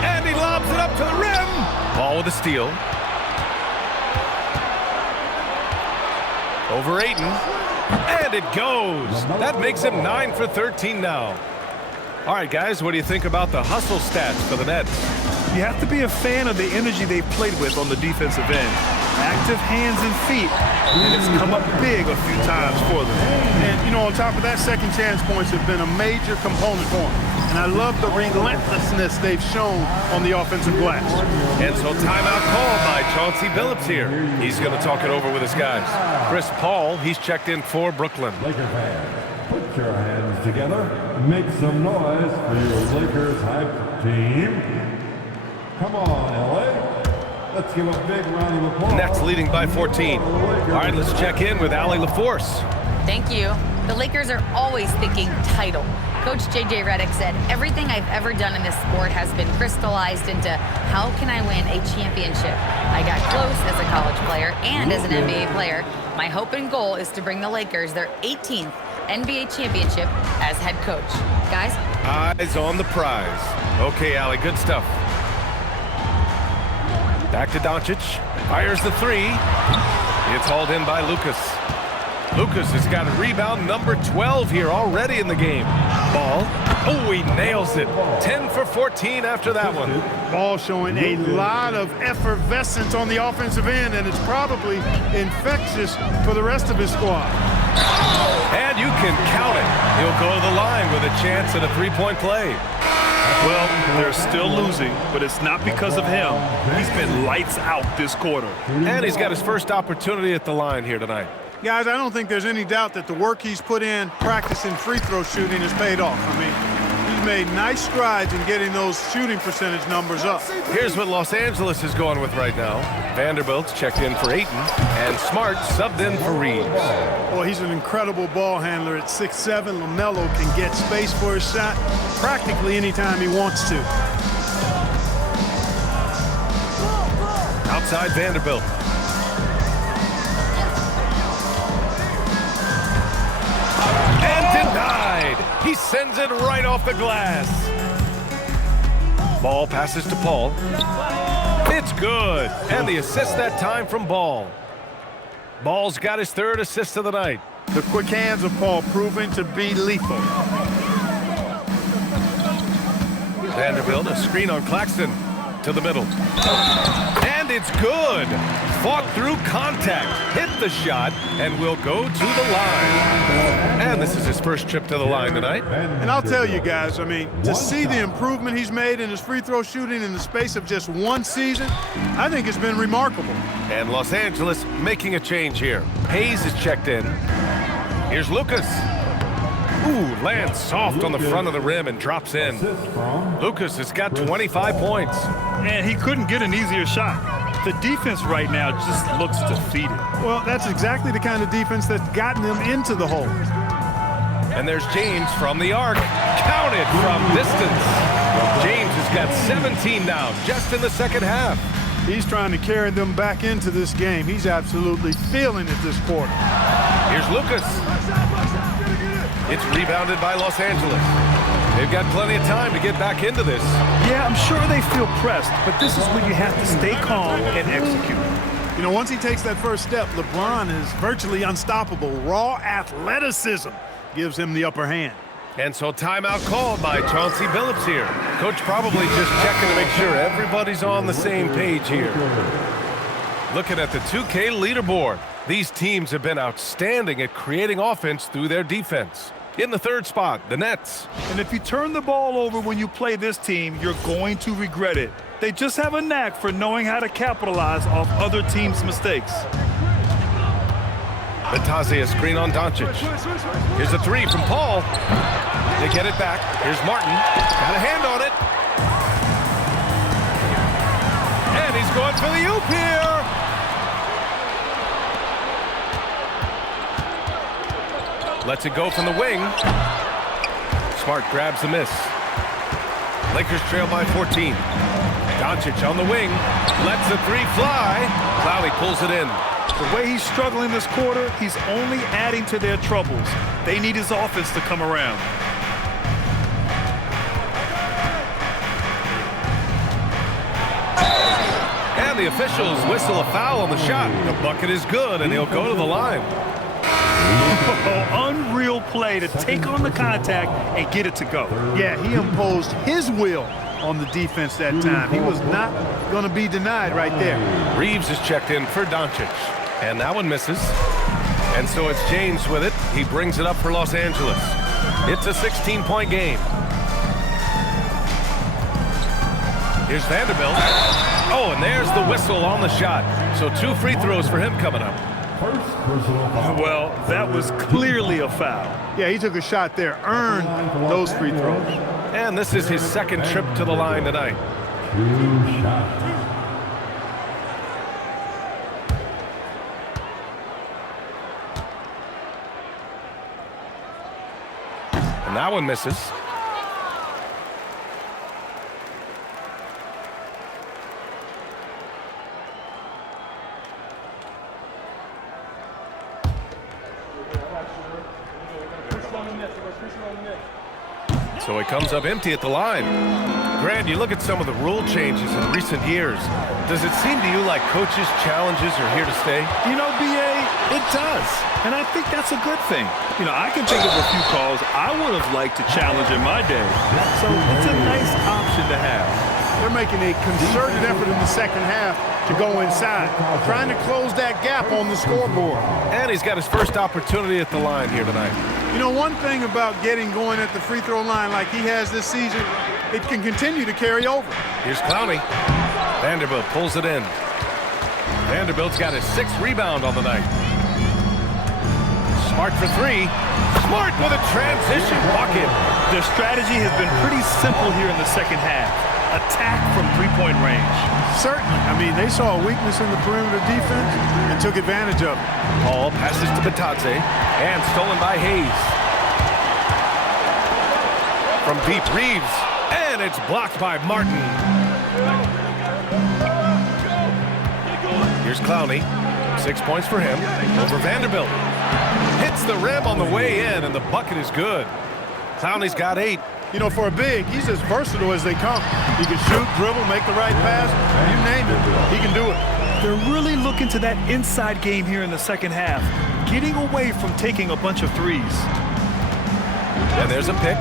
And he lobs it up to the rim. Ball with a steal. Over Ayton. And it goes. That makes him 9 for 13 now. All right, guys, what do you think about the hustle stats for the Nets? You have to be a fan of the energy they've played with on the defensive end. Active hands and feet, and it's come up big a few times for them. And, you know, on top of that, second chance points have been a major component for them. And I love the relentlessness they've shown on the offensive glass. And so timeout called by Chauncey Billups here. He's going to talk it over with his guys. Chris Paul, he's checked in for Brooklyn. Laker fans, put your hands together. Make some noise for your Lakers hype team. Come on, LA. Let's give a big round of applause. Nets leading by 14. All right, let's check in with Allie LaForce. Thank you. The Lakers are always thinking title. Coach J.J. Redick said, everything I've ever done in this sport has been crystallized into how can I win a championship. I got close as a college player and as an NBA player. My hope and goal is to bring the Lakers their 18th NBA championship as head coach. Guys? Eyes on the prize. Okay, Allie, good stuff. Back to Doncic. Fires the three. It's hauled in by Lucas. Lucas has got rebound number 12 here already in the game. Ball. Oh, he nails it. 10 for 14 after that one. Ball showing a lot of effervescence on the offensive end, and it's probably infectious for the rest of his squad. And you can count it. He'll go to the line with a chance at a three-point play. Well, they're still losing, but it's not because of him. He's been lights out this quarter. And he's got his first opportunity at the line here tonight. Guys, I don't think there's any doubt that the work he's put in practicing free throw shooting has paid off. I mean, he's made nice strides in getting those shooting percentage numbers up. Here's what Los Angeles is going with right now. Vanderbilt's checked in for Ayton, and Smart subbed in for Reeves. Well, he's an incredible ball handler at 6'7". Melo can get space for his shot practically anytime he wants to. Outside Vanderbilt. And denied. He sends it right off the glass. Ball passes to Paul. It's good. And the assist that time from Ball. Ball's got his third assist of the night. The quick hands of Paul proving to be lethal. Vanderbilt, a screen on Claxton to the middle. And it's good. Fought through contact, hit the shot, and will go to the line. And this is his first trip to the line tonight. And I'll tell you guys, I mean, to see the improvement he's made in his free throw shooting in the space of just one season, I think it's been remarkable. And Los Angeles making a change here. Hayes is checked in. Here's Lucas. Ooh, lands soft on the front of the rim and drops in. Lucas has got 25 points. And he couldn't get an easier shot. The defense right now just looks defeated. Well, that's exactly the kind of defense that's gotten them into the hole. And there's James from the arc. Counted from distance. got 17 now just in the second half. He's trying to carry them back into this game. He's absolutely feeling it this quarter. Here's Lucas. It's rebounded by Los Angeles. They've got plenty of time to get back into this. Yeah, I'm sure they feel pressed, but this is when you have to stay calm and execute. You know, once he takes that first step, LeBron is virtually unstoppable. Raw athleticism gives him the upper hand. And so timeout called by Chauncey Billups here. Coach probably just checking to make sure everybody's on the same page here. Looking at the 2K leaderboard, these teams have been outstanding at creating offense through their defense. In the third spot, the Nets. And if you turn the ball over when you play this team, you're going to regret it. They just have a knack for knowing how to capitalize off other teams' mistakes. Bataze a screen on Doncic. Here's a three from Paul. They get it back. Here's Martin. Got a hand on it. And he's going for the oop here. Lets it go from the wing. Smart grabs the miss. Lakers trail by 14. Doncic on the wing. Lets the three fly. Clowney pulls it in. The way he's struggling this quarter, he's only adding to their troubles. They need his offense to come around. And the officials whistle a foul on the shot. The bucket is good, and he'll go to the line. Unreal play to take on the contact and get it to go. Yeah, he imposed his will on the defense that time. He was not going to be denied right there. Reeves is checked in for Doncic. And that one misses. And so it's James with it. He brings it up for Los Angeles. It's a 16-point game. Here's Vanderbilt. Oh, and there's the whistle on the shot. So 2 free throws for him coming up. Well, that was clearly a foul. Yeah, he took a shot there, earned those free throws. And this is his second trip to the line tonight. 2 shots. And that one misses. So he comes up empty at the line. Grant, you look at some of the rule changes in recent years. Does it seem to you like coaches' challenges are here to stay? You know, B.A., it does. And I think that's a good thing. You know, I can think of a few calls I would have liked to challenge in my day. So it's a nice option to have. They're making a concerted effort in the second half to go inside, trying to close that gap on the scoreboard. And he's got his first opportunity at the line here tonight. You know, one thing about getting going at the free throw line like he has this season, it can continue to carry over. Here's Clowney. Vanderbilt pulls it in. Vanderbilt's got his 6th rebound on the night. Smart for 3. Smart with a transition bucket. Their strategy has been pretty simple here in the second half. Attack from three-point range. Certainly. I mean, they saw a weakness in the perimeter defense and took advantage of it. Paul passes to Bataze and stolen by Hayes. From deep, Reeves, and it's blocked by Martin. Here's Clowney. 6 points for him over Vanderbilt. Hits the rim on the way in, and the bucket is good. Clowney's got 8. You know, for a big, he's as versatile as they come. He can shoot, dribble, make the right pass. You name it, he can do it. They're really looking to that inside game here in the second half, getting away from taking a bunch of threes. And there's a pick.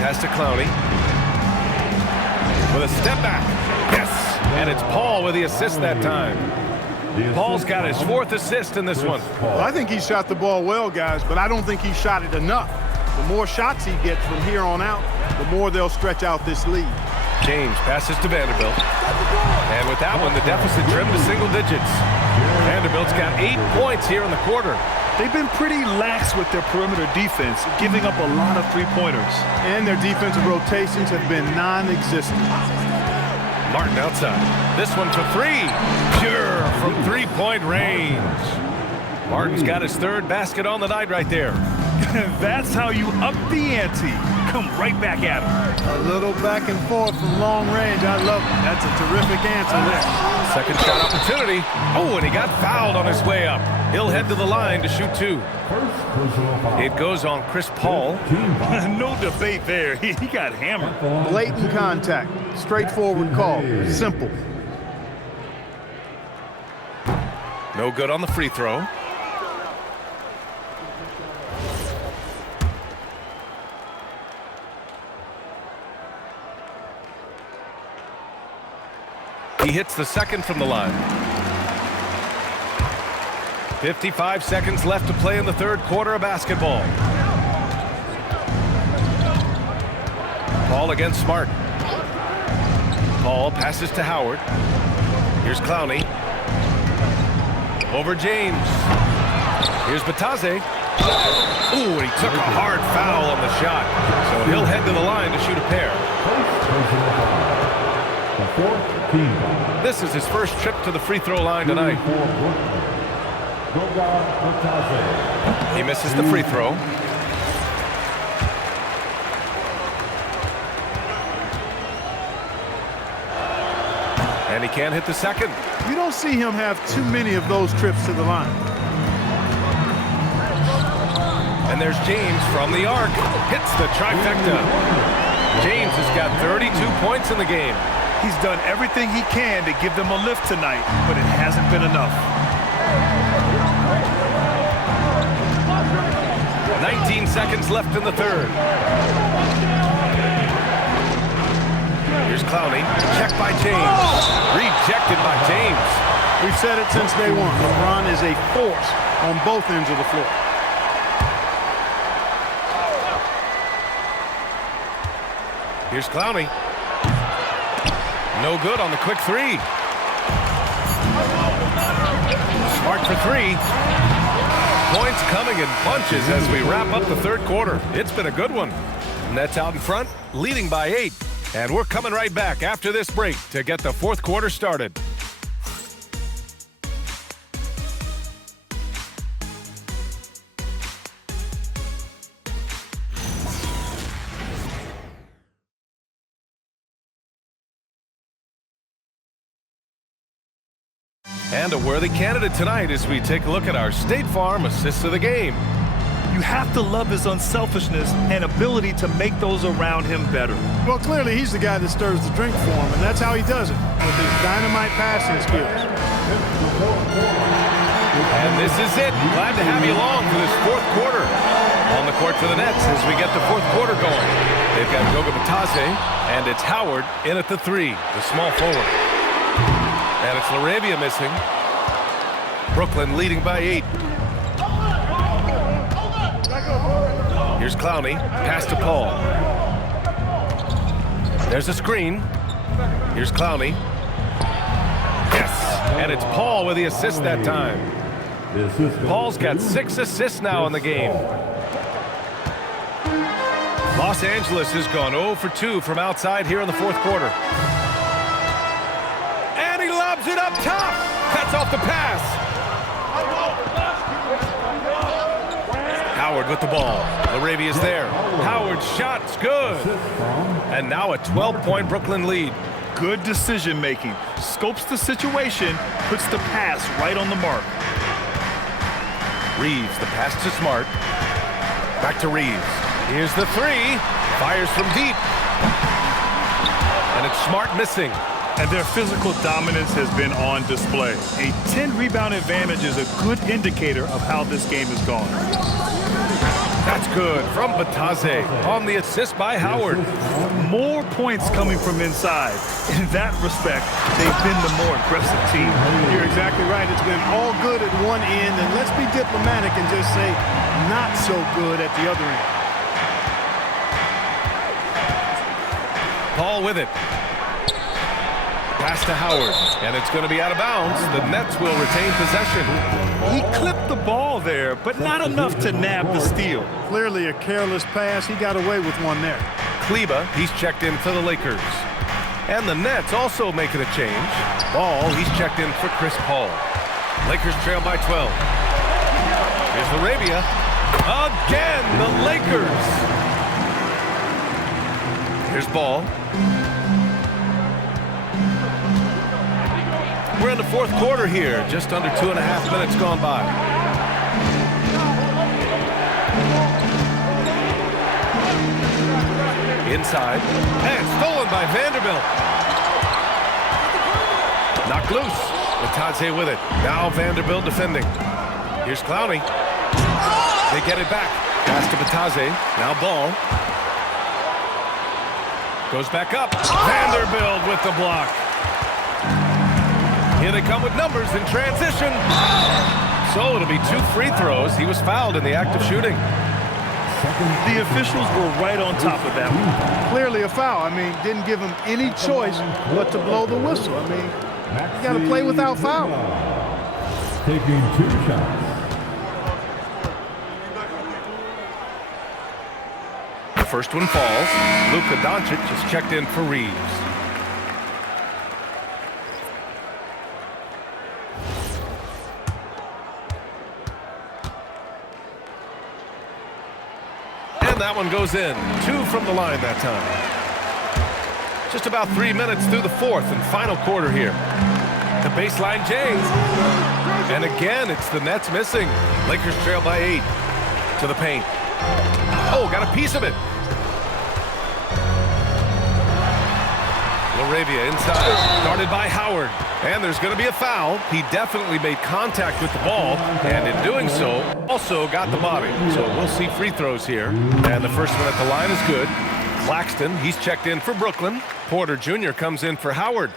Pass to Clowney. With a step back. Yes! And it's Paul with the assist that time. Paul's got his 4th assist in this one. Well, I think he shot the ball well, guys, but I don't think he shot it enough. The more shots he gets from here on out, the more they'll stretch out this lead. James passes to Vanderbilt. And with that one, the deficit trimmed to single digits. Vanderbilt's got 8 points here in the quarter. They've been pretty lax with their perimeter defense, giving up a lot of three-pointers. And their defensive rotations have been non-existent. Martin outside. This one for 3. Pure from three-point range. Martin's got his 3rd basket on the night right there. That's how you up the ante. come right back at him. A little back and forth from long range. I love it. That's a terrific answer there. Second shot opportunity. Oh, and he got fouled on his way up. He'll head to the line to shoot 2. It goes on Chris Paul. No debate there. He got hammered. Blatant contact. Straightforward call. Simple. No good on the free throw. He hits the second from the line. 55 seconds left to play in the third quarter of basketball. Paul against Smart. Paul passes to Howard. Here's Clowney. Over James. Here's Bataze. Ooh, and he took a hard foul on the shot. So he'll head to the line to shoot a pair. This is his first trip to the free throw line tonight. He misses the free throw. And he can't hit the second. You don't see him have too many of those trips to the line. And there's James from the arc. Hits the trifecta. James has got 32 points in the game. He's done everything he can to give them a lift tonight, but it hasn't been enough. 19 seconds left in the third. Here's Clowney. Checked by James. Rejected by James. We've said it since day one. LeBron is a force on both ends of the floor. Here's Clowney. No good on the quick three. Smart for 3. Points coming in bunches as we wrap up the third quarter. It's been a good one. Nets out in front, leading by 8. And we're coming right back after this break to get the fourth quarter started. And a worthy candidate tonight as we take a look at our State Farm assists of the game. You have to love his unselfishness and ability to make those around him better. Well, clearly he's the guy that stirs the drink for him, and that's how he does it, with his dynamite passing skills. And this is it. Glad to have you along for this fourth quarter. On the court for the Nets as we get the fourth quarter going. They've got Goga Bataze, and it's Howard in at the 3, the small forward. And it's Laravia missing. Brooklyn leading by 8. Here's Clowney. Pass to Paul. There's a screen. Here's Clowney. Yes! And it's Paul with the assist that time. Paul's got 6 assists now in the game. Los Angeles has gone 0 for 2 from outside here in the fourth quarter. And he lobs it up top. Cuts off the pass. Howard with the ball. Laravia's there. Howard's shot's good. And now a 12-point Brooklyn lead. Good decision making. Scopes the situation, puts the pass right on the mark. Reeves, the pass to Smart. Back to Reeves. Here's the 3. Fires from deep. And it's Smart missing. And their physical dominance has been on display. A 10-rebound advantage is a good indicator of how this game has gone. That's good from Bataze on the assist by Howard. More points coming from inside. In that respect, they've been the more aggressive team. You're exactly right. It's been all good at one end, and let's be diplomatic and just say not so good at the other end. Paul with it. Pass to Howard, and it's going to be out of bounds. The Nets will retain possession. He clipped the ball there, but not enough to nab the steal. Clearly a careless pass. He got away with one there. Kleba, he's checked in for the Lakers. And the Nets also making a change. Ball, he's checked in for Chris Paul. Lakers trail by 12. Here's Laravia. Again, the Lakers. Here's ball. We're in the fourth quarter here, just under 2.5 minutes gone by. Inside, and stolen by Vanderbilt. Knocked loose. Matadze with it. Now Vanderbilt defending. Here's Clowney. They get it back. Pass to Matadze. Now ball. Goes back up. Vanderbilt with the block. Here they come with numbers in transition. So it'll be 2 free throws. He was fouled in the act of shooting. The officials were right on top of that one. Clearly a foul. I mean, didn't give him any choice but to blow the whistle. I mean, you got to play without foul. Taking 2 shots. The first one falls. Luka is checked in for Reeves. That one goes in. 2 from the line that time. Just about 3 minutes through the fourth and final quarter here. The baseline J. And again, it's the Nets missing. Lakers trail by 8 to the paint. Oh, got a piece of it. LaRavia inside. Guarded by Howard. And there's going to be a foul. He definitely made contact with the ball, and in doing so, also got the body. So we'll see free throws here. And the first one at the line is good. Claxton, he's checked in for Brooklyn. Porter Jr. comes in for Howard.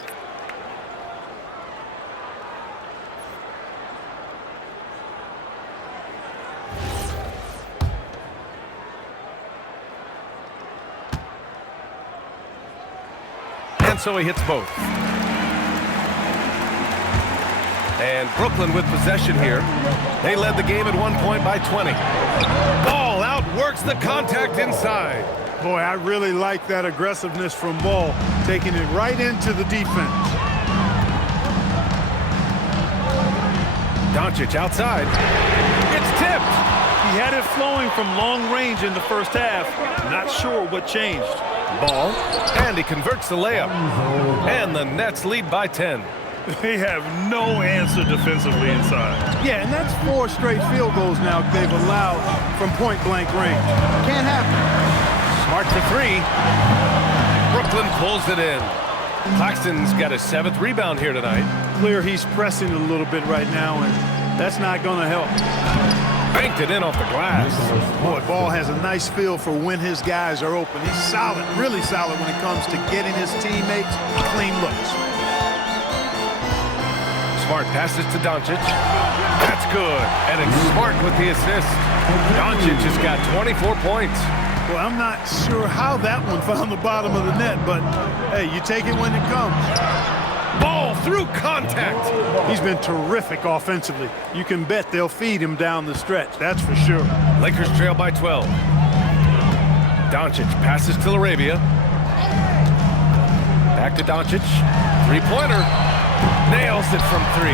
And so he hits both. And Brooklyn with possession here. They led the game at one point by 20. Ball outworks the contact inside. Boy, I really like that aggressiveness from Ball, taking it right into the defense. Doncic outside. It's tipped. He had it flowing from long range in the first half. Not sure what changed. Ball, and he converts the layup. And the Nets lead by 10. They have no answer defensively inside. Yeah, and that's 4 straight field goals now they've allowed from point-blank range. Can't happen. Smart for 3. Brooklyn pulls it in. Claxton's got his 7th rebound here tonight. Clear he's pressing a little bit right now, and that's not going to help. Banked it in off the glass. Boy, Ball has a nice feel for when his guys are open. He's solid, really solid when it comes to getting his teammates clean looks. Smart passes to Doncic. That's good. And it's Smart with the assist. Doncic has got 24 points. Well, I'm not sure how that one found the bottom of the net, but hey, you take it when it comes. Ball through contact. He's been terrific offensively. You can bet they'll feed him down the stretch, that's for sure. Lakers trail by 12. Doncic passes to LaRavia. Back to Doncic. 3-pointer. Nails it from 3.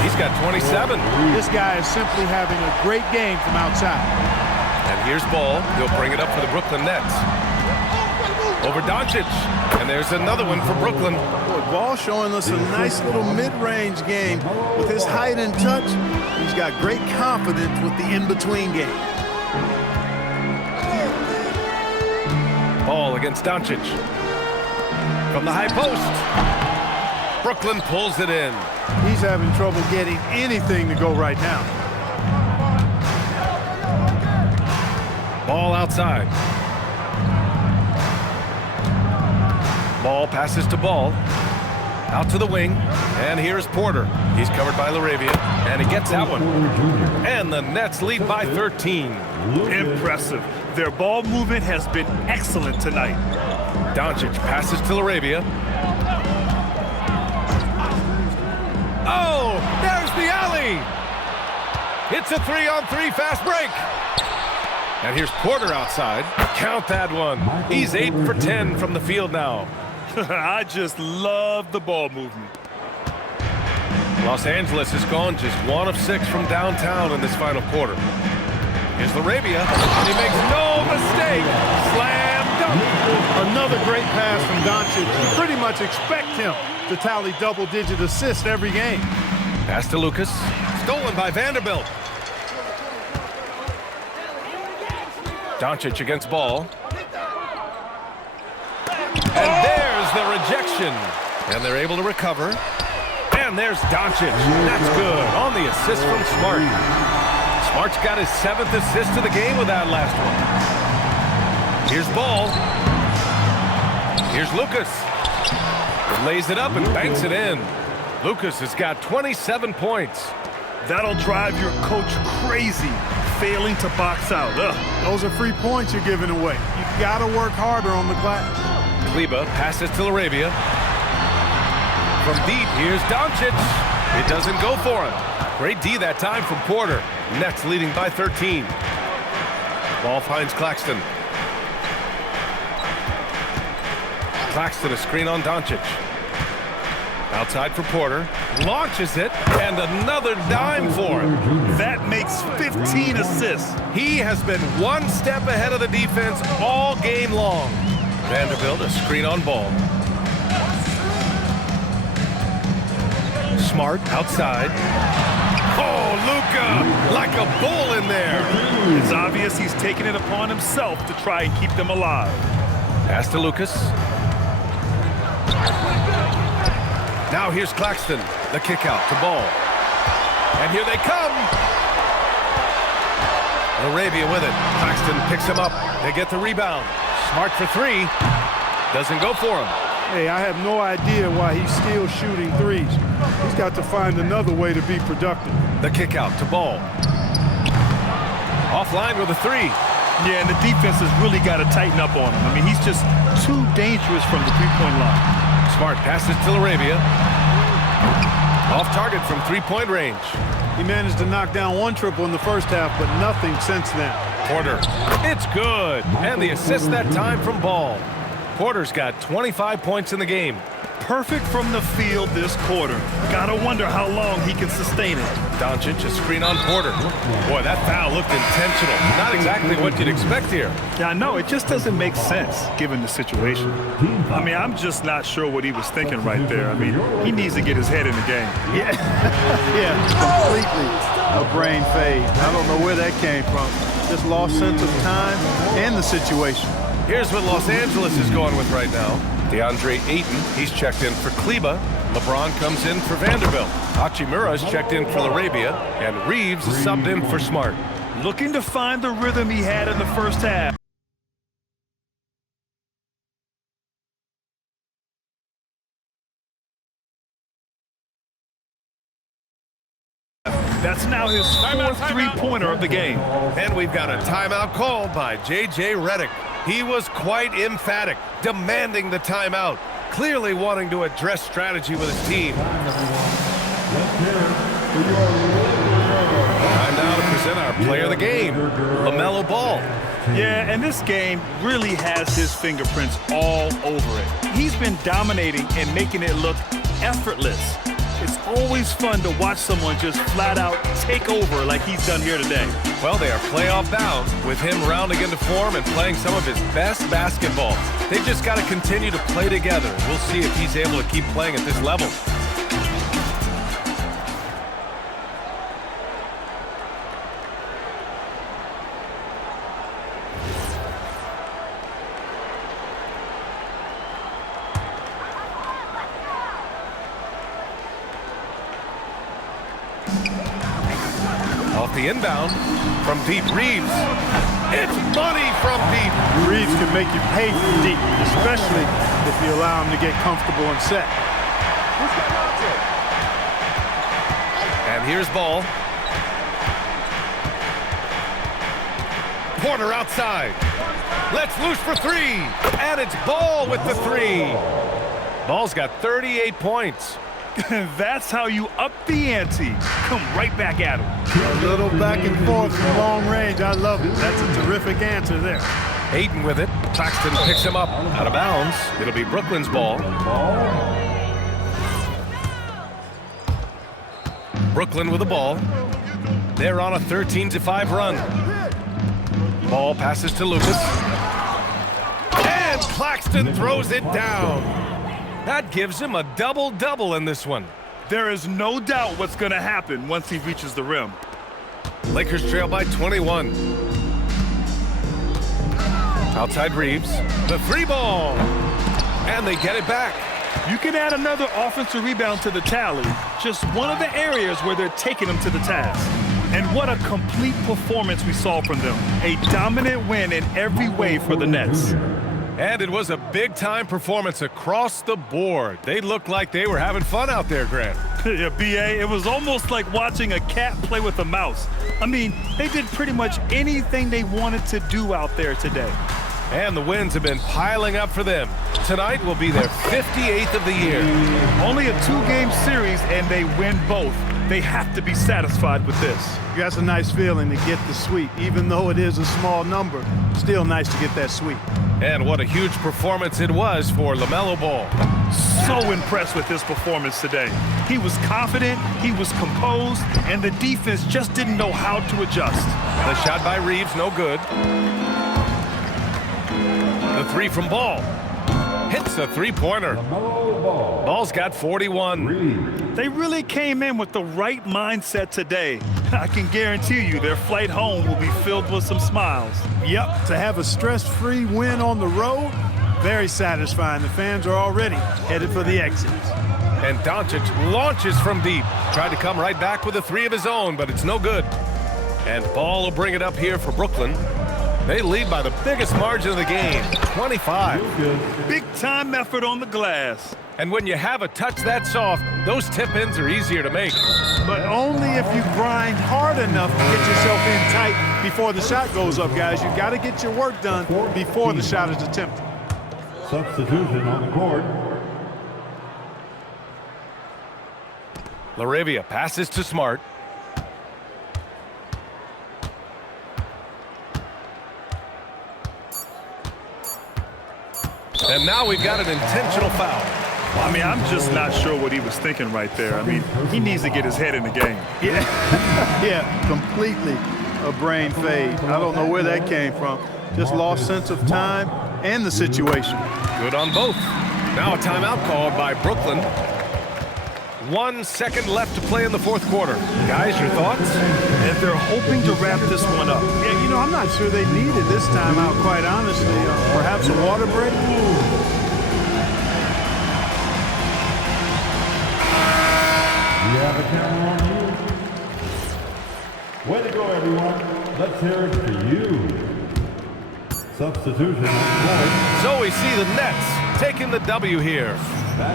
He's got 27. This guy is simply having a great game from outside. And here's Ball. He'll bring it up for the Brooklyn Nets. Over Doncic. And there's another one for Brooklyn. Boy, Ball showing us a nice little mid-range game. With his height and touch, he's got great confidence with the in-between game. Ball against Doncic. From the high post. Brooklyn pulls it in. He's having trouble getting anything to go right now. Ball outside. Ball passes to Ball. Out to the wing. And here's Porter. He's covered by LaRavia. And he gets that one. And the Nets lead by 13. Impressive. Their ball movement has been excellent tonight. Doncic passes to LaRavia. Oh, there's the alley. It's a 3-on-3 fast break. And here's Porter outside. Count that one. He's 8 for 10 from the field now. I just love the ball movement. Los Angeles has gone just 1 of 6 from downtown in this final quarter. Here's LaRavia, and he makes no mistake. Slam dunk. Another great pass from Doncic. You pretty much expect him to tally double-digit assists every game. Pass to Lucas. Stolen by Vanderbilt. Doncic against Ball. And there's the rejection. And they're able to recover. And there's Doncic. That's good on the assist from Smart. Smart's got his 7th assist of the game with that last one. Here's Ball. Here's Lucas. Lays it up and banks it in. Lucas has got 27 points. That'll drive your coach crazy, failing to box out. Ugh. Those are free points you're giving away. You got to work harder on the glass. Kleba passes to Arabia. From deep, here's Doncic. It doesn't go for him. Great D that time from Porter. Nets leading by 13. Ball finds Claxton. Claxton a screen on Doncic. Outside for Porter. Launches it, and another dime for him. That makes 15 assists. He has been one step ahead of the defense all game long. Vanderbilt a screen on Ball. Smart outside. Oh, Luka, like a bull in there. It's obvious he's taking it upon himself to try and keep them alive. Pass to Lucas. Now here's Claxton. The kick out to Ball. And here they come. Arabia with it. Claxton picks him up. They get the rebound. Smart for 3. Doesn't go for him. Hey, I have no idea why he's still shooting threes. He's got to find another way to be productive. The kick out to Ball. Offline with a 3. Yeah, and the defense has really got to tighten up on him. I mean, he's just too dangerous from the three-point line. Smart passes to Arabia. Off target from three-point range. He managed to knock down 1 triple in the first half, but nothing since then. Porter. It's good. And the assist that time from Ball. Porter's got 25 points in the game. Perfect from the field this quarter. Gotta wonder how long he can sustain it. Doncic a screen on Porter. Boy, that foul looked intentional. Not exactly what you'd expect here. Yeah, I know. It just doesn't make sense given the situation. I mean, I'm just not sure what he was thinking right there. I mean, he needs to get his head in the game. Yeah, completely a brain fade. I don't know where that came from. Just lost sense of time and the situation. Here's what Los Angeles is going with right now. DeAndre Ayton, he's checked in for Kleba. LeBron comes in for Vanderbilt. Hachimura's checked in for Arabia. And Reeves is subbed in for Smart. Looking to find the rhythm he had in the first half. That's now his 4th three-pointer of the game. And we've got a timeout called by J.J. Redick. He was quite emphatic, demanding the timeout, clearly wanting to address strategy with his team. Time now to present our player of the game, LaMelo Ball. Yeah, and this game really has his fingerprints all over it. He's been dominating and making it look effortless. It's always fun to watch someone just flat out take over like he's done here today. Well, they are playoff bound with him rounding into form and playing some of his best basketball. They've just got to continue to play together. We'll see if he's able to keep playing at this level. Off the inbound from deep, Reeves. It's money from deep. Reeves can make you pay from deep, especially if you allow him to get comfortable and set. And here's Ball. Porter outside. Let's loose for 3. And it's Ball with the 3. Ball's got 38 points. That's how you up the ante. Come right back at him. A little back and forth from long range. I love it. That's a terrific answer there. Ayton with it. Claxton picks him up. Out of bounds. It'll be Brooklyn's ball. Brooklyn with the ball. They're on a 13-5 run. Ball passes to Lucas. And And Claxton throws it down. That gives him a double-double in this one. There is no doubt what's going to happen once he reaches the rim. Lakers trail by 21. Outside Reeves, the three ball. And they get it back. You can add another offensive rebound to the tally. Just one of the areas where they're taking them to the task. And what a complete performance we saw from them. A dominant win in every way for the Nets. And it was a big-time performance across the board. They looked like they were having fun out there, Grant. Yeah, B.A., it was almost like watching a cat play with a mouse. I mean, they did pretty much anything they wanted to do out there today. And the wins have been piling up for them. Tonight will be their 58th of the year. Only a two-game series, and they win both. They have to be satisfied with this. That's a nice feeling to get the sweep. Even though it is a small number, still nice to get that sweep. And what a huge performance it was for LaMelo Ball. So impressed with his performance today. He was confident, he was composed, and the defense just didn't know how to adjust. The shot by Reeves, no good. The three from Ball. Hits a three-pointer. Ball's got 41. They really came in with the right mindset today. I can guarantee you their flight home will be filled with some smiles. Yep, to have a stress-free win on the road, very satisfying. The fans are already headed for the exits. And Doncic launches from deep. Tried to come right back with a three of his own, but it's no good. And Ball will bring it up here for Brooklyn. They lead by the biggest margin of the game, 25. Big-time effort on the glass. And when you have a touch that soft, those tip-ins are easier to make. But only if you grind hard enough to get yourself in tight before the shot goes up, guys. You got to get your work done before the shot is attempted. Substitution on the court. LaRavia passes to Smart. And now we've got an intentional foul. I mean, I'm just not sure what he was thinking right there. I mean, he needs to get his head in the game. Yeah, completely a brain fade. I don't know where that came from. Just lost sense of time and the situation. Good on both. Now a timeout called by Brooklyn. 1 second left to play in the fourth quarter. Guys, your thoughts? And they're hoping to wrap this one up. Yeah, you know, I'm not sure they needed this timeout, quite honestly. Perhaps a water break? We have a camera on you. Way to go, everyone. Let's hear it for you. Substitution on the court. So we see the Nets taking the W here.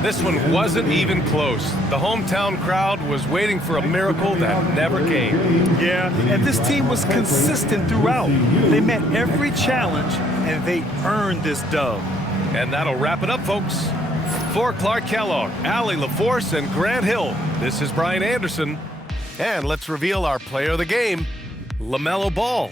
This one wasn't even close. The hometown crowd was waiting for a miracle that never came. Yeah, and this team was consistent throughout. They met every challenge, and they earned this dub. And that'll wrap it up, folks. For Clark Kellogg, Allie LaForce, and Grant Hill, this is Brian Anderson. And let's reveal our player of the game, LaMelo Ball.